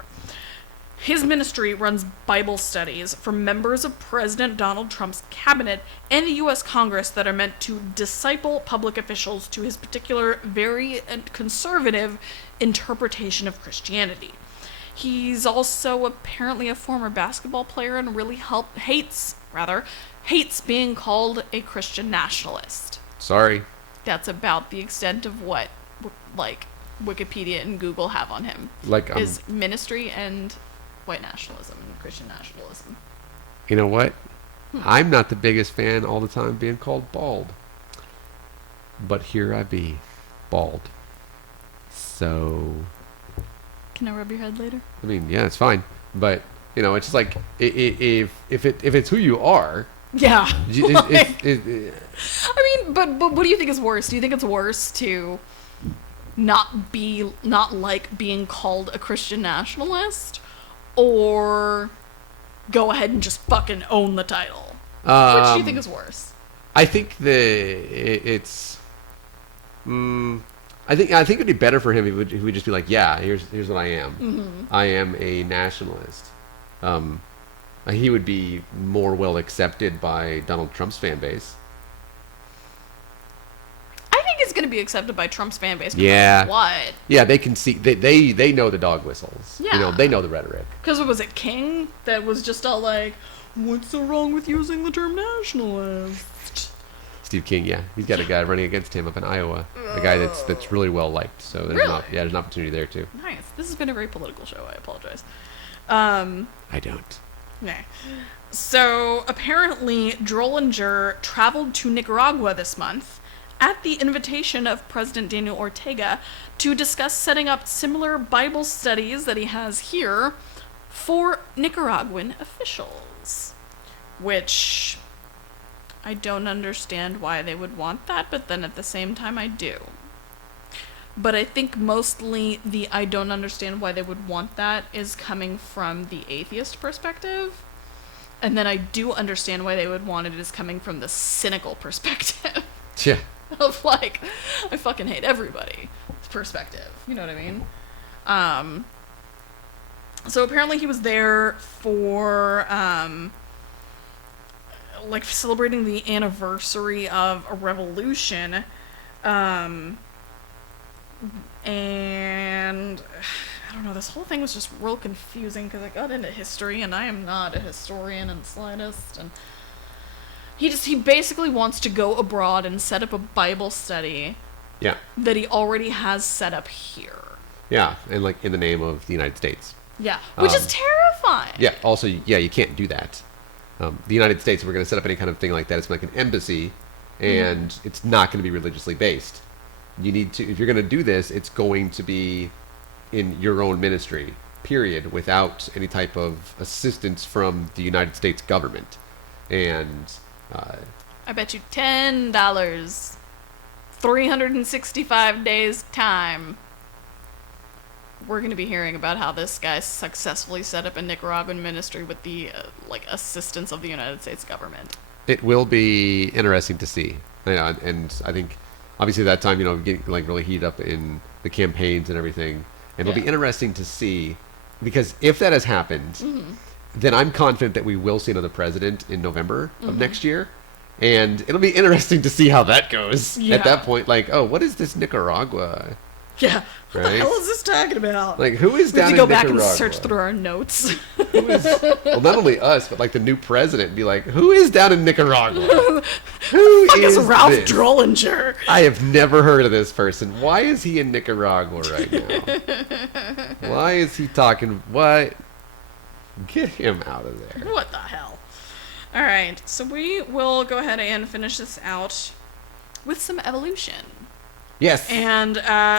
His ministry runs Bible studies for members of President Donald Trump's cabinet and the U.S. Congress that are meant to disciple public officials to his particular very conservative interpretation of Christianity. He's also apparently a former basketball player and really hates being called a Christian nationalist. Sorry. That's about the extent of what, like, Wikipedia and Google have on him. Like, his ministry and white nationalism and Christian nationalism. You know what? I'm not the biggest fan all the time being called bald. But here I be, bald. So... Can I rub your head later? I mean, yeah, it's fine. But, it's just like, if it's who you are... Yeah. I mean, but what do you think is worse? Do you think it's worse to not like being called a Christian nationalist, or go ahead and just fucking own the title? Which do you think is worse? I think it's. I think it'd be better for him if he would just be like, yeah, here's what I am. Mm-hmm. I am a nationalist. He would be more well accepted by Donald Trump's fan base. I think he's going to be accepted by Trump's fan base. Yeah. What? Yeah, they can see, they know the dog whistles. Yeah. You know, they know the rhetoric. Because was it King that was just all like, what's so wrong with using the term nationalist? Steve King, yeah. He's got a guy running against him up in Iowa. A guy that's really well liked. So there's an opportunity there too. Nice. This has been a very political show. I apologize. I don't. Nah. So apparently, Drollinger traveled to Nicaragua this month at the invitation of President Daniel Ortega to discuss setting up similar Bible studies that he has here for Nicaraguan officials. Which I don't understand why they would want that, but then at the same time I do. But I think mostly the I don't understand why they would want that is coming from the atheist perspective. And then I do understand why they would want it is coming from the cynical perspective. Yeah. Of like, I fucking hate everybody perspective. You know what I mean? So apparently he was there for, like, celebrating the anniversary of a revolution. And I don't know, this whole thing was just real confusing because I got into history and I am not a historian in the slightest. And he basically wants to go abroad and set up a Bible study. Yeah. That he already has set up here. Yeah, and like in the name of the United States. Yeah, which is terrifying. Yeah. Also, yeah, you can't do that. The United States, if we're going to set up any kind of thing like that, it's like an embassy, and it's not going to be religiously based. You need to, if you're going to do this, it's going to be in your own ministry, period, without any type of assistance from the United States government. And I bet you $10, 365 days time, we're going to be hearing about how this guy successfully set up a Nicaraguan ministry with the assistance of the United States government. it will be interesting to see. And I think, obviously, that time, getting like really heated up in the campaigns and everything. And it'll be interesting to see, because if that has happened, then I'm confident that we will see another president in November of next year. And it'll be interesting to see how that goes at that point. Like, oh, what is this Nicaragua? Yeah. What Right? the hell is this talking about? Like, who is we have down to go in back Nicaragua? and search through our notes. Who is, well, not only us, but like the new president be like, who is down in Nicaragua? Who Fuck is is Ralph this? Drollinger? I have never heard of this person. Why is he in Nicaragua right now? Why is he talking? What? Get him out of there. What the hell? Alright, so we will go ahead and finish this out with some evolution. Yes. And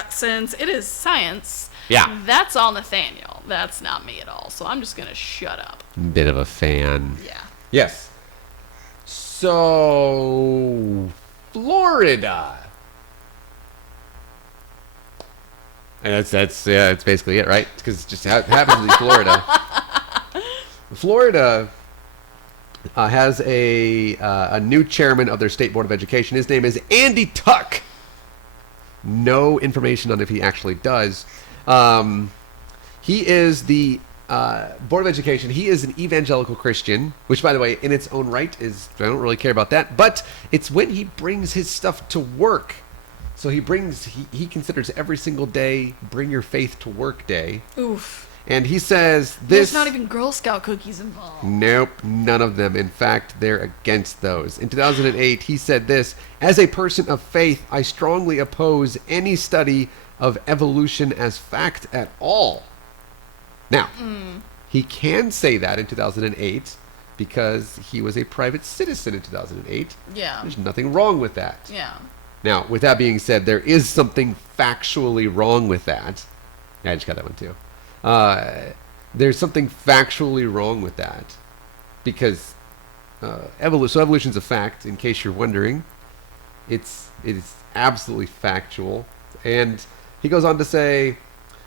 since it is science, Yeah. that's all Nathaniel. That's not me at all. So I'm just going to shut up. Bit of a fan. Yeah. Yes. So, Florida. And that's basically it, right? Because it just happens to be Florida. Florida has a new chairman of their state board of education. His name is Andy Tuck. No information on if he actually does. He is the board of education. He is an evangelical Christian, which, by the way, in its own right is, I don't really care about that. But it's when he brings his stuff to work. So he considers every single day bring your faith to work day. Oof. And he says There's this. not even Girl Scout cookies involved. Nope, none of them. In fact, they're against those. In 2008, he said this: as a person of faith, I strongly oppose any study of evolution as fact at all. Now, he can say that in 2008 because he was a private citizen in 2008. Yeah. There's nothing wrong with that. Yeah. Now, with that being said, there is something factually wrong with that. Yeah, I just got that one too. There's something factually wrong with that, because evolution's a fact. In case you're wondering, it is absolutely factual. And he goes on to say,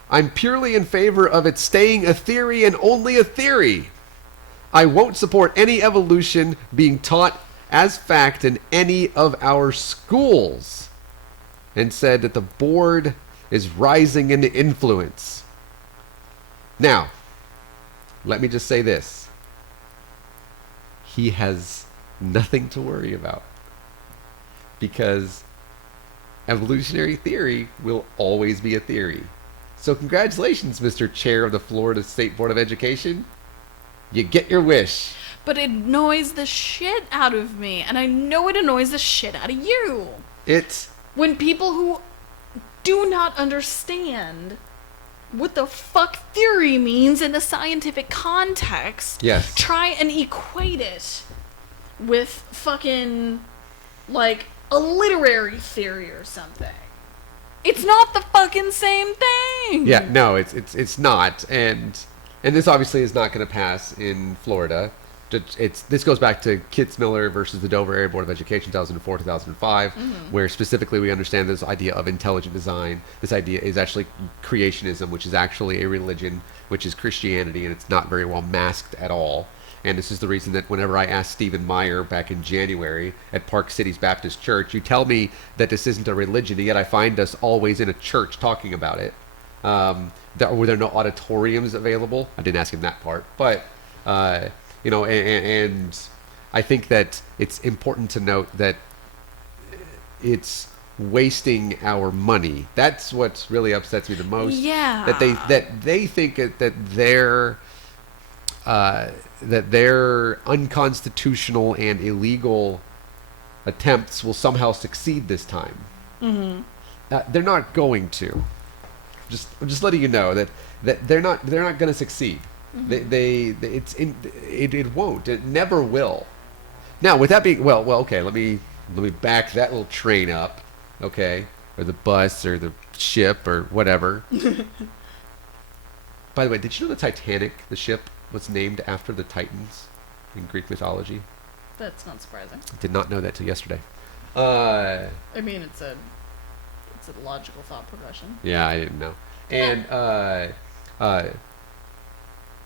"I'm purely in favor of it staying a theory and only a theory. I won't support any evolution being taught as fact in any of our schools," and said that the board is rising in influence. Now, let me just say this. He has nothing to worry about, because evolutionary theory will always be a theory. So congratulations, Mr. Chair of the Florida State Board of Education. You get your wish. But it annoys the shit out of me, and I know it annoys the shit out of you. When people who do not understand what the fuck theory means in a scientific context try and equate it with fucking, like, a literary theory or something. It's not the fucking same thing. Yeah, no, it's not, and this obviously is not going to pass in Florida. This goes back to Kitzmiller versus the Dover Area Board of Education, 2004-2005, where specifically we understand this idea of intelligent design. This idea is actually creationism, which is actually a religion, which is Christianity, and it's not very well masked at all. And this is the reason that whenever I asked Stephen Meyer back in January at Park Cities Baptist Church, you tell me that this isn't a religion, and yet I find us always in a church talking about it. Were there no auditoriums available? I didn't ask him that part, but you know, and I think that it's important to note that it's wasting our money. That's what really upsets me the most. Yeah. That they think that their unconstitutional and illegal attempts will somehow succeed this time. They're not going to. I'm just letting you know that they're not going to succeed. It won't. It never will. Now, with that being okay. Let me back that little train up, okay, or the bus or the ship or whatever. By the way, did you know the Titanic, the ship, was named after the Titans in Greek mythology? That's not surprising. Did not know that till yesterday. I mean, it's a logical thought progression. Yeah, I didn't know. And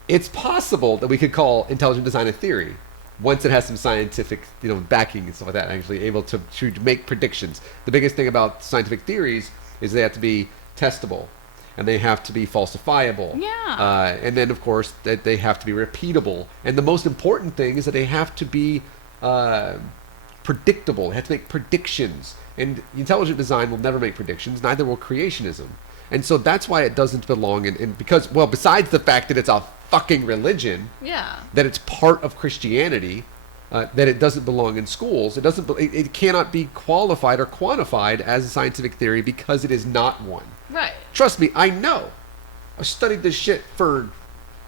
it's possible that we could call intelligent design a theory once it has some scientific, backing and stuff like that, actually able to make predictions. The biggest thing about scientific theories is they have to be testable, and they have to be falsifiable. Yeah. And then, of course, that they have to be repeatable. And the most important thing is that they have to be predictable. They have to make predictions. And intelligent design will never make predictions. Neither will creationism. And so that's why it doesn't belong in because, well, besides the fact that it's a fucking religion, that it's part of Christianity, that it doesn't belong in schools. It cannot be qualified or quantified as a scientific theory because it is not one. Right. Trust me, I know. I've studied this shit for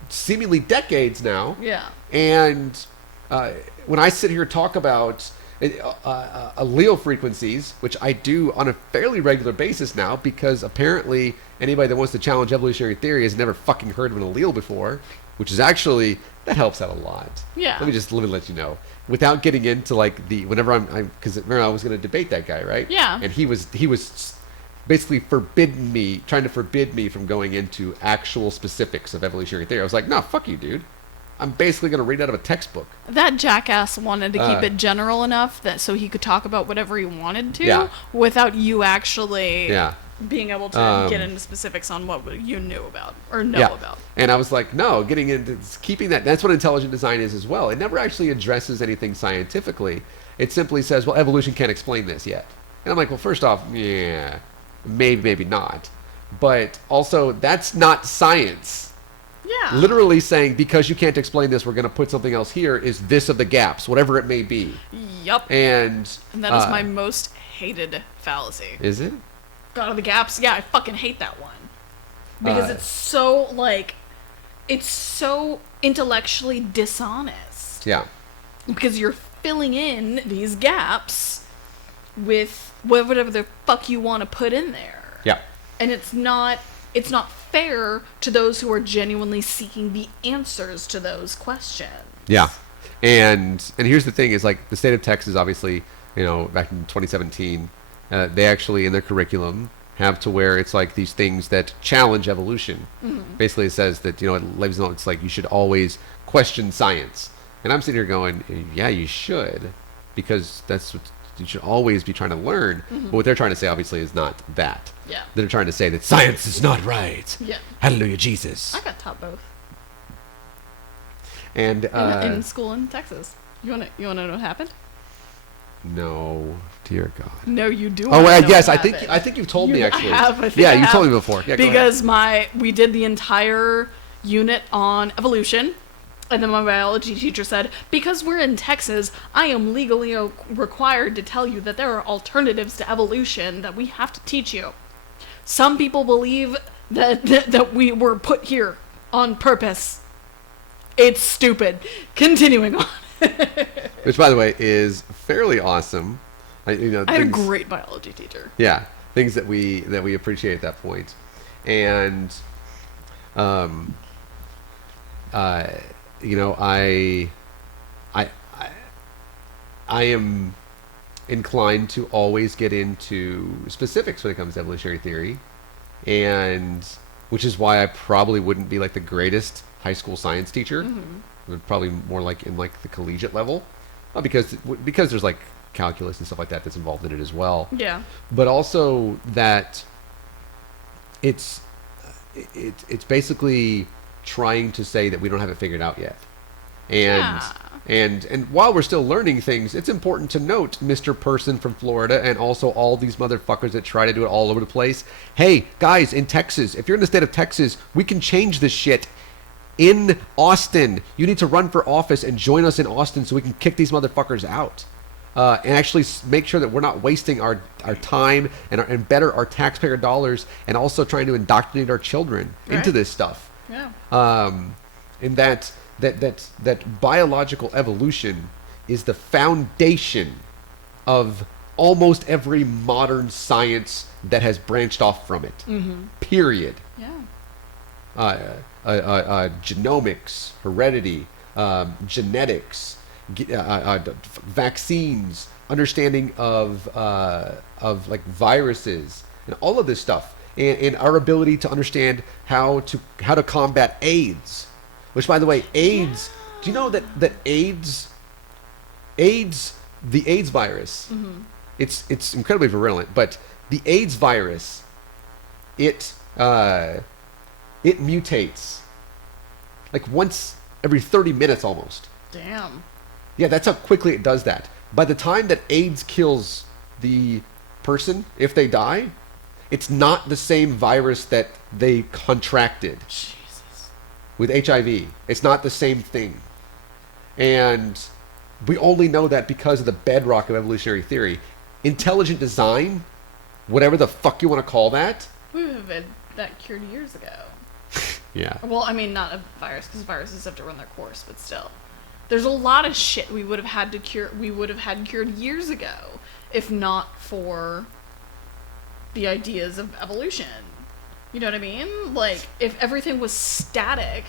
seemingly decades now. Yeah. And when I sit here and talk about allele frequencies, which I do on a fairly regular basis now, because apparently anybody that wants to challenge evolutionary theory has never fucking heard of an allele before, which is actually, that helps out a lot. Yeah. Let me let you know, without getting into like whenever because remember I was going to debate that guy, right? Yeah. And he was basically trying to forbid me from going into actual specifics of evolutionary theory. I was like, no, fuck you, dude. I'm basically going to read out of a textbook. That jackass wanted to keep it general enough that so he could talk about whatever he wanted to without you actually being able to get into specifics on what you knew about or know about. And I was like, no, getting into keeping that. That's what intelligent design is as well. It never actually addresses anything scientifically. It simply says, well, evolution can't explain this yet. And I'm like, well, first off, yeah, maybe not. But also, that's not science. Yeah. Literally saying, because you can't explain this, we're going to put something else here, is this of the gaps, whatever it may be. Yep. And that is my most hated fallacy. Is it? God of the gaps? Yeah, I fucking hate that one. Because it's so, it's so intellectually dishonest. Yeah. Because you're filling in these gaps with whatever the fuck you want to put in there. Yeah. And it's not fair to those who are genuinely seeking the answers to those questions. Yeah. And here's the thing is, like, the state of Texas, obviously, back in 2017, they actually in their curriculum have to where it's like these things that challenge evolution. Mm-hmm. Basically it says that, it's like you should always question science. And I'm sitting here going, yeah, you should, because that's what you should always be trying to learn. Mm-hmm. But what they're trying to say, obviously, is not that. Yeah. They're trying to say that science is not right. Yeah. Hallelujah, Jesus. I got taught both. And in school in Texas. You wanna know what happened? No, dear God. No, you do. Oh, wanna know yes, what I think happened. you've told me actually. I think yeah, I you have. told me before. Yeah, Because we did the entire unit on evolution, and then my biology teacher said, because we're in Texas, I am legally required to tell you that there are alternatives to evolution that we have to teach you. Some people believe that we were put here on purpose. It's stupid. Continuing on. Which, by the way, is fairly awesome. I had a great biology teacher. Yeah, things that we appreciate at that point, and I am inclined to always get into specifics when it comes to evolutionary theory, and which is why I probably wouldn't be like the greatest high school science teacher. Probably more like in like the collegiate level, because there's like calculus and stuff like that that's involved in it as well. Yeah. But also that it's basically trying to say that we don't have it figured out yet. And while we're still learning things, it's important to note, Mr. Person from Florida, and also all these motherfuckers that try to do it all over the place. Hey, guys, in Texas, if you're in the state of Texas, we can change this shit. In Austin, you need to run for office and join us in Austin so we can kick these motherfuckers out. And actually make sure that we're not wasting our time and better our taxpayer dollars, and also trying to indoctrinate our children into this stuff. Yeah. And that biological evolution is the foundation of almost every modern science that has branched off from it. Period. Yeah. Genomics, heredity, genetics, vaccines, understanding of like viruses, and all of this stuff, and our ability to understand how to combat AIDS. Which, by the way, AIDS. Yeah. Do you know that AIDS, the AIDS virus, it's incredibly virulent, but the AIDS virus, it mutates like once every 30 minutes almost. Damn. Yeah, that's how quickly it does that. By the time that AIDS kills the person, if they die, it's not the same virus that they contracted. Jesus. With HIV. It's not the same thing. And we only know that because of the bedrock of evolutionary theory. Intelligent design, whatever the fuck you want to call that. We would have had that cured years ago. Yeah. Well, I mean, not a virus, because viruses have to run their course, but still. There's a lot of shit we would have had to cure. We would have had cured years ago, if not for the ideas of evolution. You know what I mean? Like, if everything was static,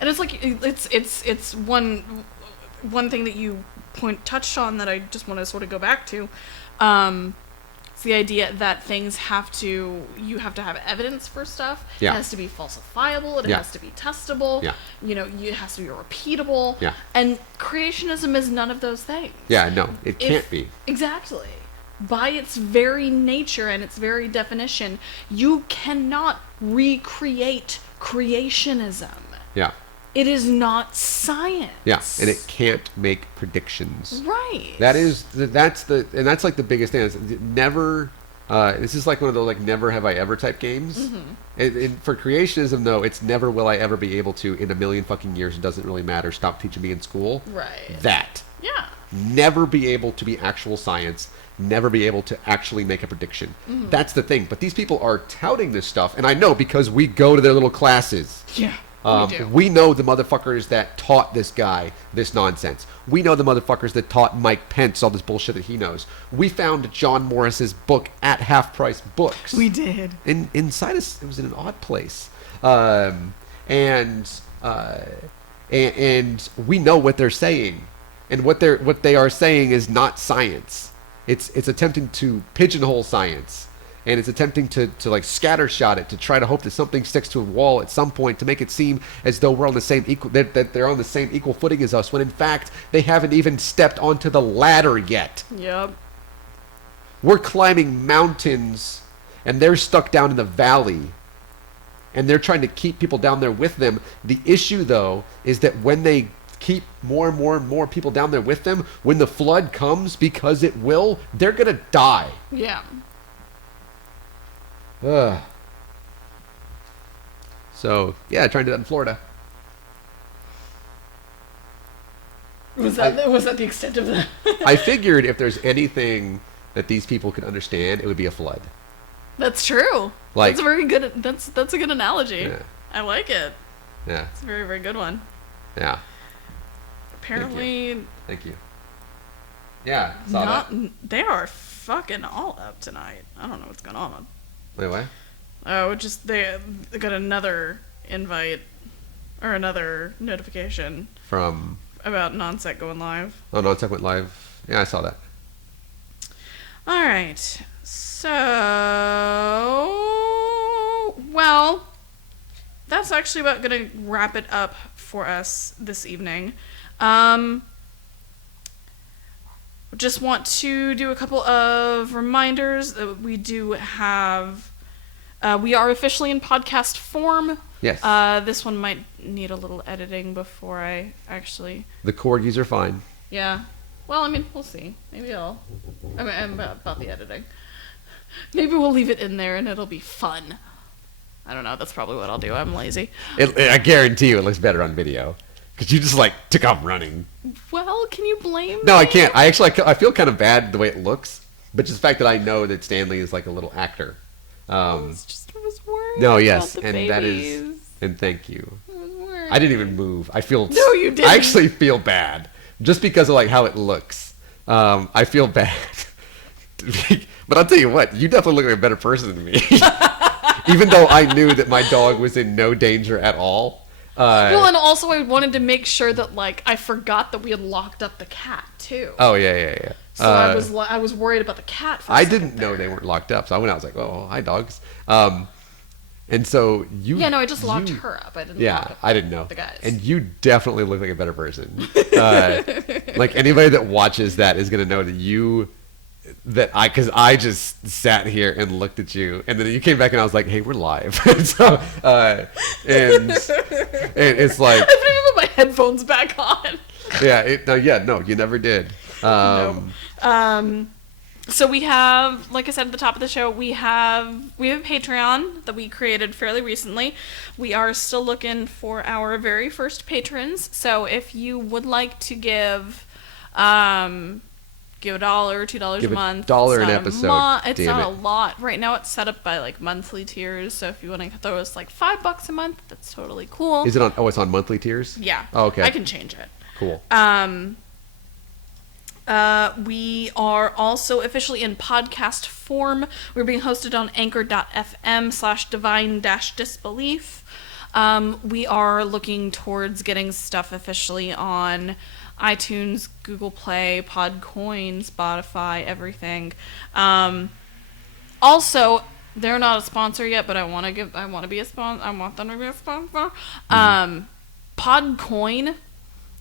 and it's like it's one thing that you touched on that I just want to sort of go back to. It's the idea that you have to have evidence for stuff. Yeah. It has to be falsifiable. It has to be testable. Yeah. You know, it has to be repeatable. Yeah. And creationism is none of those things. Yeah, no, it can't be. Exactly. By its very nature and its very definition, you cannot recreate creationism. Yeah. It is not science. Yeah, and it can't make predictions. Right. That's like the biggest thing. Is never. This is like one of those like never have I ever type games. And for creationism though, it's never will I ever be able to in a million fucking years. It doesn't really matter. Stop teaching me in school. Right. That. Yeah. Never be able to be actual science. Never be able to actually make a prediction. That's the thing. But these people are touting this stuff, and I know because we go to their little classes. Yeah. We know the motherfuckers that taught this guy this nonsense. We know the motherfuckers that taught Mike Pence all this bullshit that he knows. We found John Morris's book at Half Price Books. We did. Inside us, it was in an odd place. And we know what they're saying. And what they are saying is not science. It's attempting to pigeonhole science. And it's attempting to like scattershot it to try to hope that something sticks to a wall at some point to make it seem as though we're on the same that they're on the same equal footing as us, when in fact they haven't even stepped onto the ladder yet. Yep. We're climbing mountains and they're stuck down in the valley. And they're trying to keep people down there with them. The issue though is that when they keep more and more and more people down there with them, when the flood comes, because it will, they're going to die. Yeah. Ugh. So, yeah, trying to do that in Florida. Was that the extent of that? I figured if there's anything that these people could understand, it would be a flood. That's true. Like, that's a very good. That's a good analogy. Yeah. I like it. Yeah. It's a very, very good one. Yeah. Apparently, Thank you. Yeah, saw that. They are fucking all up tonight. I don't know what's going on. Wait, what? Oh, just they got another invite or another notification From... about Non-Sec going live. Oh, no, it went live. Yeah, I saw that. All right. So, well, that's actually about going to wrap it up for us this evening. Just want to do a couple of reminders that we do have. We are officially in podcast form. Yes. This one might need a little editing before I actually... The corgis are fine. Yeah. Well, I mean, we'll see. Maybe I'm about the editing. Maybe we'll leave it in there and it'll be fun. I don't know. That's probably what I'll do. I'm lazy. I guarantee you it looks better on video. Because you just, like, took off running. Well, can you blame No, me? I can't. I feel kind of bad the way it looks. But just the fact that I know that Stanley is, like, a little actor. I was worried No, yes. about the And babies. that is... And thank you. I was worried. I didn't even move. I feel... No, you didn't. I actually feel bad. Just because of, like, how it looks. I feel bad. But I'll tell you what. You definitely look like a better person than me. Even though I knew that my dog was in no danger at all. Well, and also I wanted to make sure that, like, I forgot that we had locked up the cat, too. Oh, yeah. So I was worried about the cat for a I second didn't know there. they weren't locked up, so I went out. I was like, "Oh, hi, dogs." And so you. Yeah, no, I just locked her up. I didn't. Yeah, lock up I didn't know. the guys. And you definitely look like a better person. Like anybody that watches that is gonna know because I just sat here and looked at you, and then you came back and I was like, "Hey, we're live." And so, and it's like, I didn't even put my headphones back on. no, you never did. No. So we have, like I said at the top of the show, we have a Patreon that we created fairly recently. We are still looking for our very first patrons. So if you would like to give $1, $2 Give a month, $1 an it's not episode. it's Damn not it. a lot. Right now it's set up by like monthly tiers. So if you want to throw us like $5 a month, that's totally cool. Is it on? Oh, it's on monthly tiers. Yeah. Oh, okay. I can change it. Cool. We are also officially in podcast form. We're being hosted on anchor.fm/divine-disbelief. We are looking towards getting stuff officially on iTunes, Google Play, Podcoin, Spotify, everything. Also, they're not a sponsor yet, but I want them to be a sponsor. Podcoin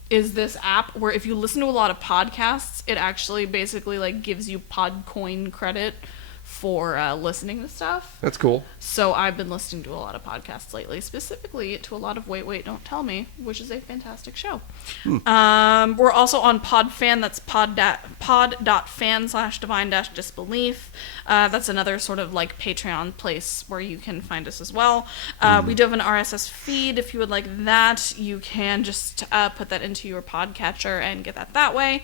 is this app where if you listen to a lot of podcasts, it actually basically like gives you Podcoin credit for listening to stuff. That's cool. So I've been listening to a lot of podcasts lately, specifically to a lot of Wait, Don't Tell Me, which is a fantastic show. We're also on PodFan. That's pod.fan/divine-disbelief. That's another sort of like Patreon place where you can find us as well. We do have an RSS feed. If you would like that, you can just put that into your podcatcher and get that way.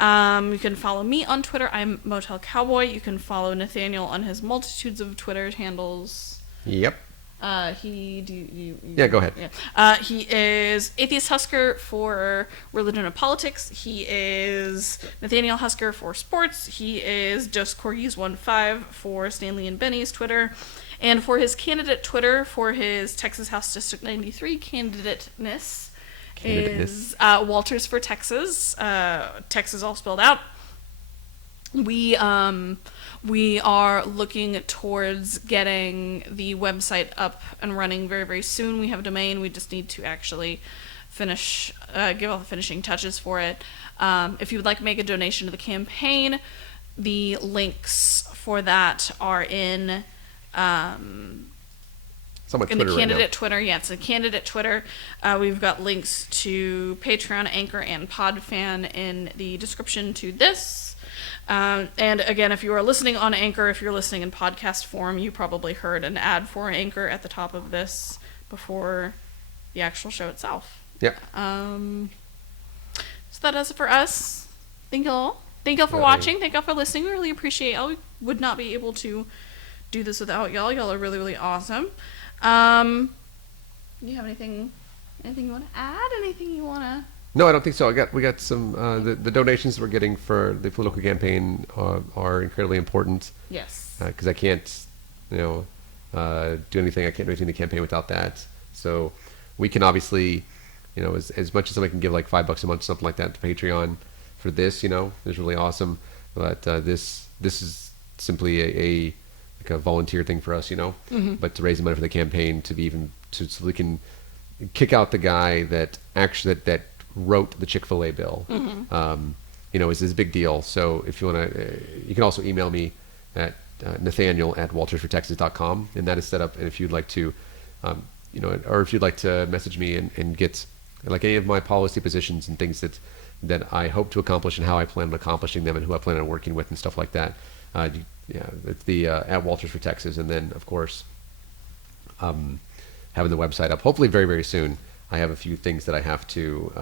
You can follow me on Twitter. I'm Motel Cowboy. You can follow Nathaniel on his multitudes of Twitter handles. Yep. Yeah, go ahead. Yeah. He is Atheist Husker for Religion and Politics. He is Nathaniel Husker for Sports. He is Just Corgis15 for Stanley and Benny's Twitter. And for his candidate Twitter, for his Texas House District 93 candidateness, is Walters for Texas. Texas all spelled out. We are looking towards getting the website up and running very, very soon. We have a domain. We just need to actually finish, give all the finishing touches for it. If you would like to make a donation to the campaign, the links for that are in It's on my in Twitter the right candidate now. Twitter. Yeah, it's the candidate Twitter. We've got links to Patreon, Anchor, and PodFan in the description to this. And again, if you are listening on Anchor, if you're listening in podcast form, you probably heard an ad for Anchor at the top of this before the actual show itself. Yeah. So that does it for us. Thank you all. Thank you all for watching. Thank you all for listening. We really appreciate y'all. We would not be able to do this without y'all. Y'all are really, really awesome. You have anything you want to add? Anything you want to... No, I don't think so. We got some the donations we're getting for the political campaign are incredibly important. Yes. Because I can't, do anything. I can't do anything in the campaign without that. So we can obviously, as much as somebody can give like $5 a month, something like that, to Patreon for this, is really awesome. But this is simply a volunteer thing for us, Mm-hmm. But to raise the money for the campaign so we can kick out the guy that actually that wrote the Chick-fil-A bill, is this big deal. So if you want to, you can also email me at nathaniel@waltersfortexas.com, and that is set up. And if you'd like to, or if you'd like to message me and get like any of my policy positions and things that I hope to accomplish and how I plan on accomplishing them and who I plan on working with and stuff like that, it's the at Walters for Texas. And then of course, having the website up hopefully very, very soon. I have a few things that I have to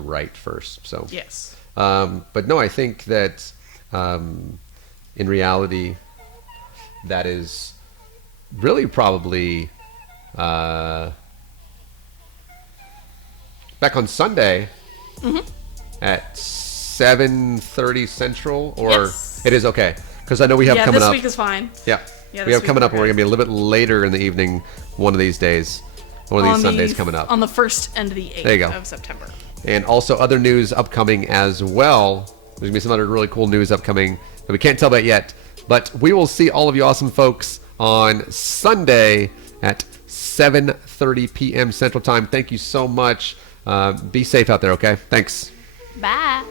write first. So Yes. but no, I think that in reality, that is really probably back on Sunday at 7:30 Central, or Yes. it is okay because I know we have coming this up. week is fine. Yeah, Yeah, we this have coming week up, and we're we're gonna be a little bit later in the evening one of these days. One of these Sundays coming up. On the 1st and the 8th There you go. of September. And also other news upcoming as well. There's going to be some other really cool news upcoming that we can't tell about yet. But we will see all of you awesome folks on Sunday at 7:30 p.m. Central Time. Thank you so much. Be safe out there, okay? Thanks. Bye.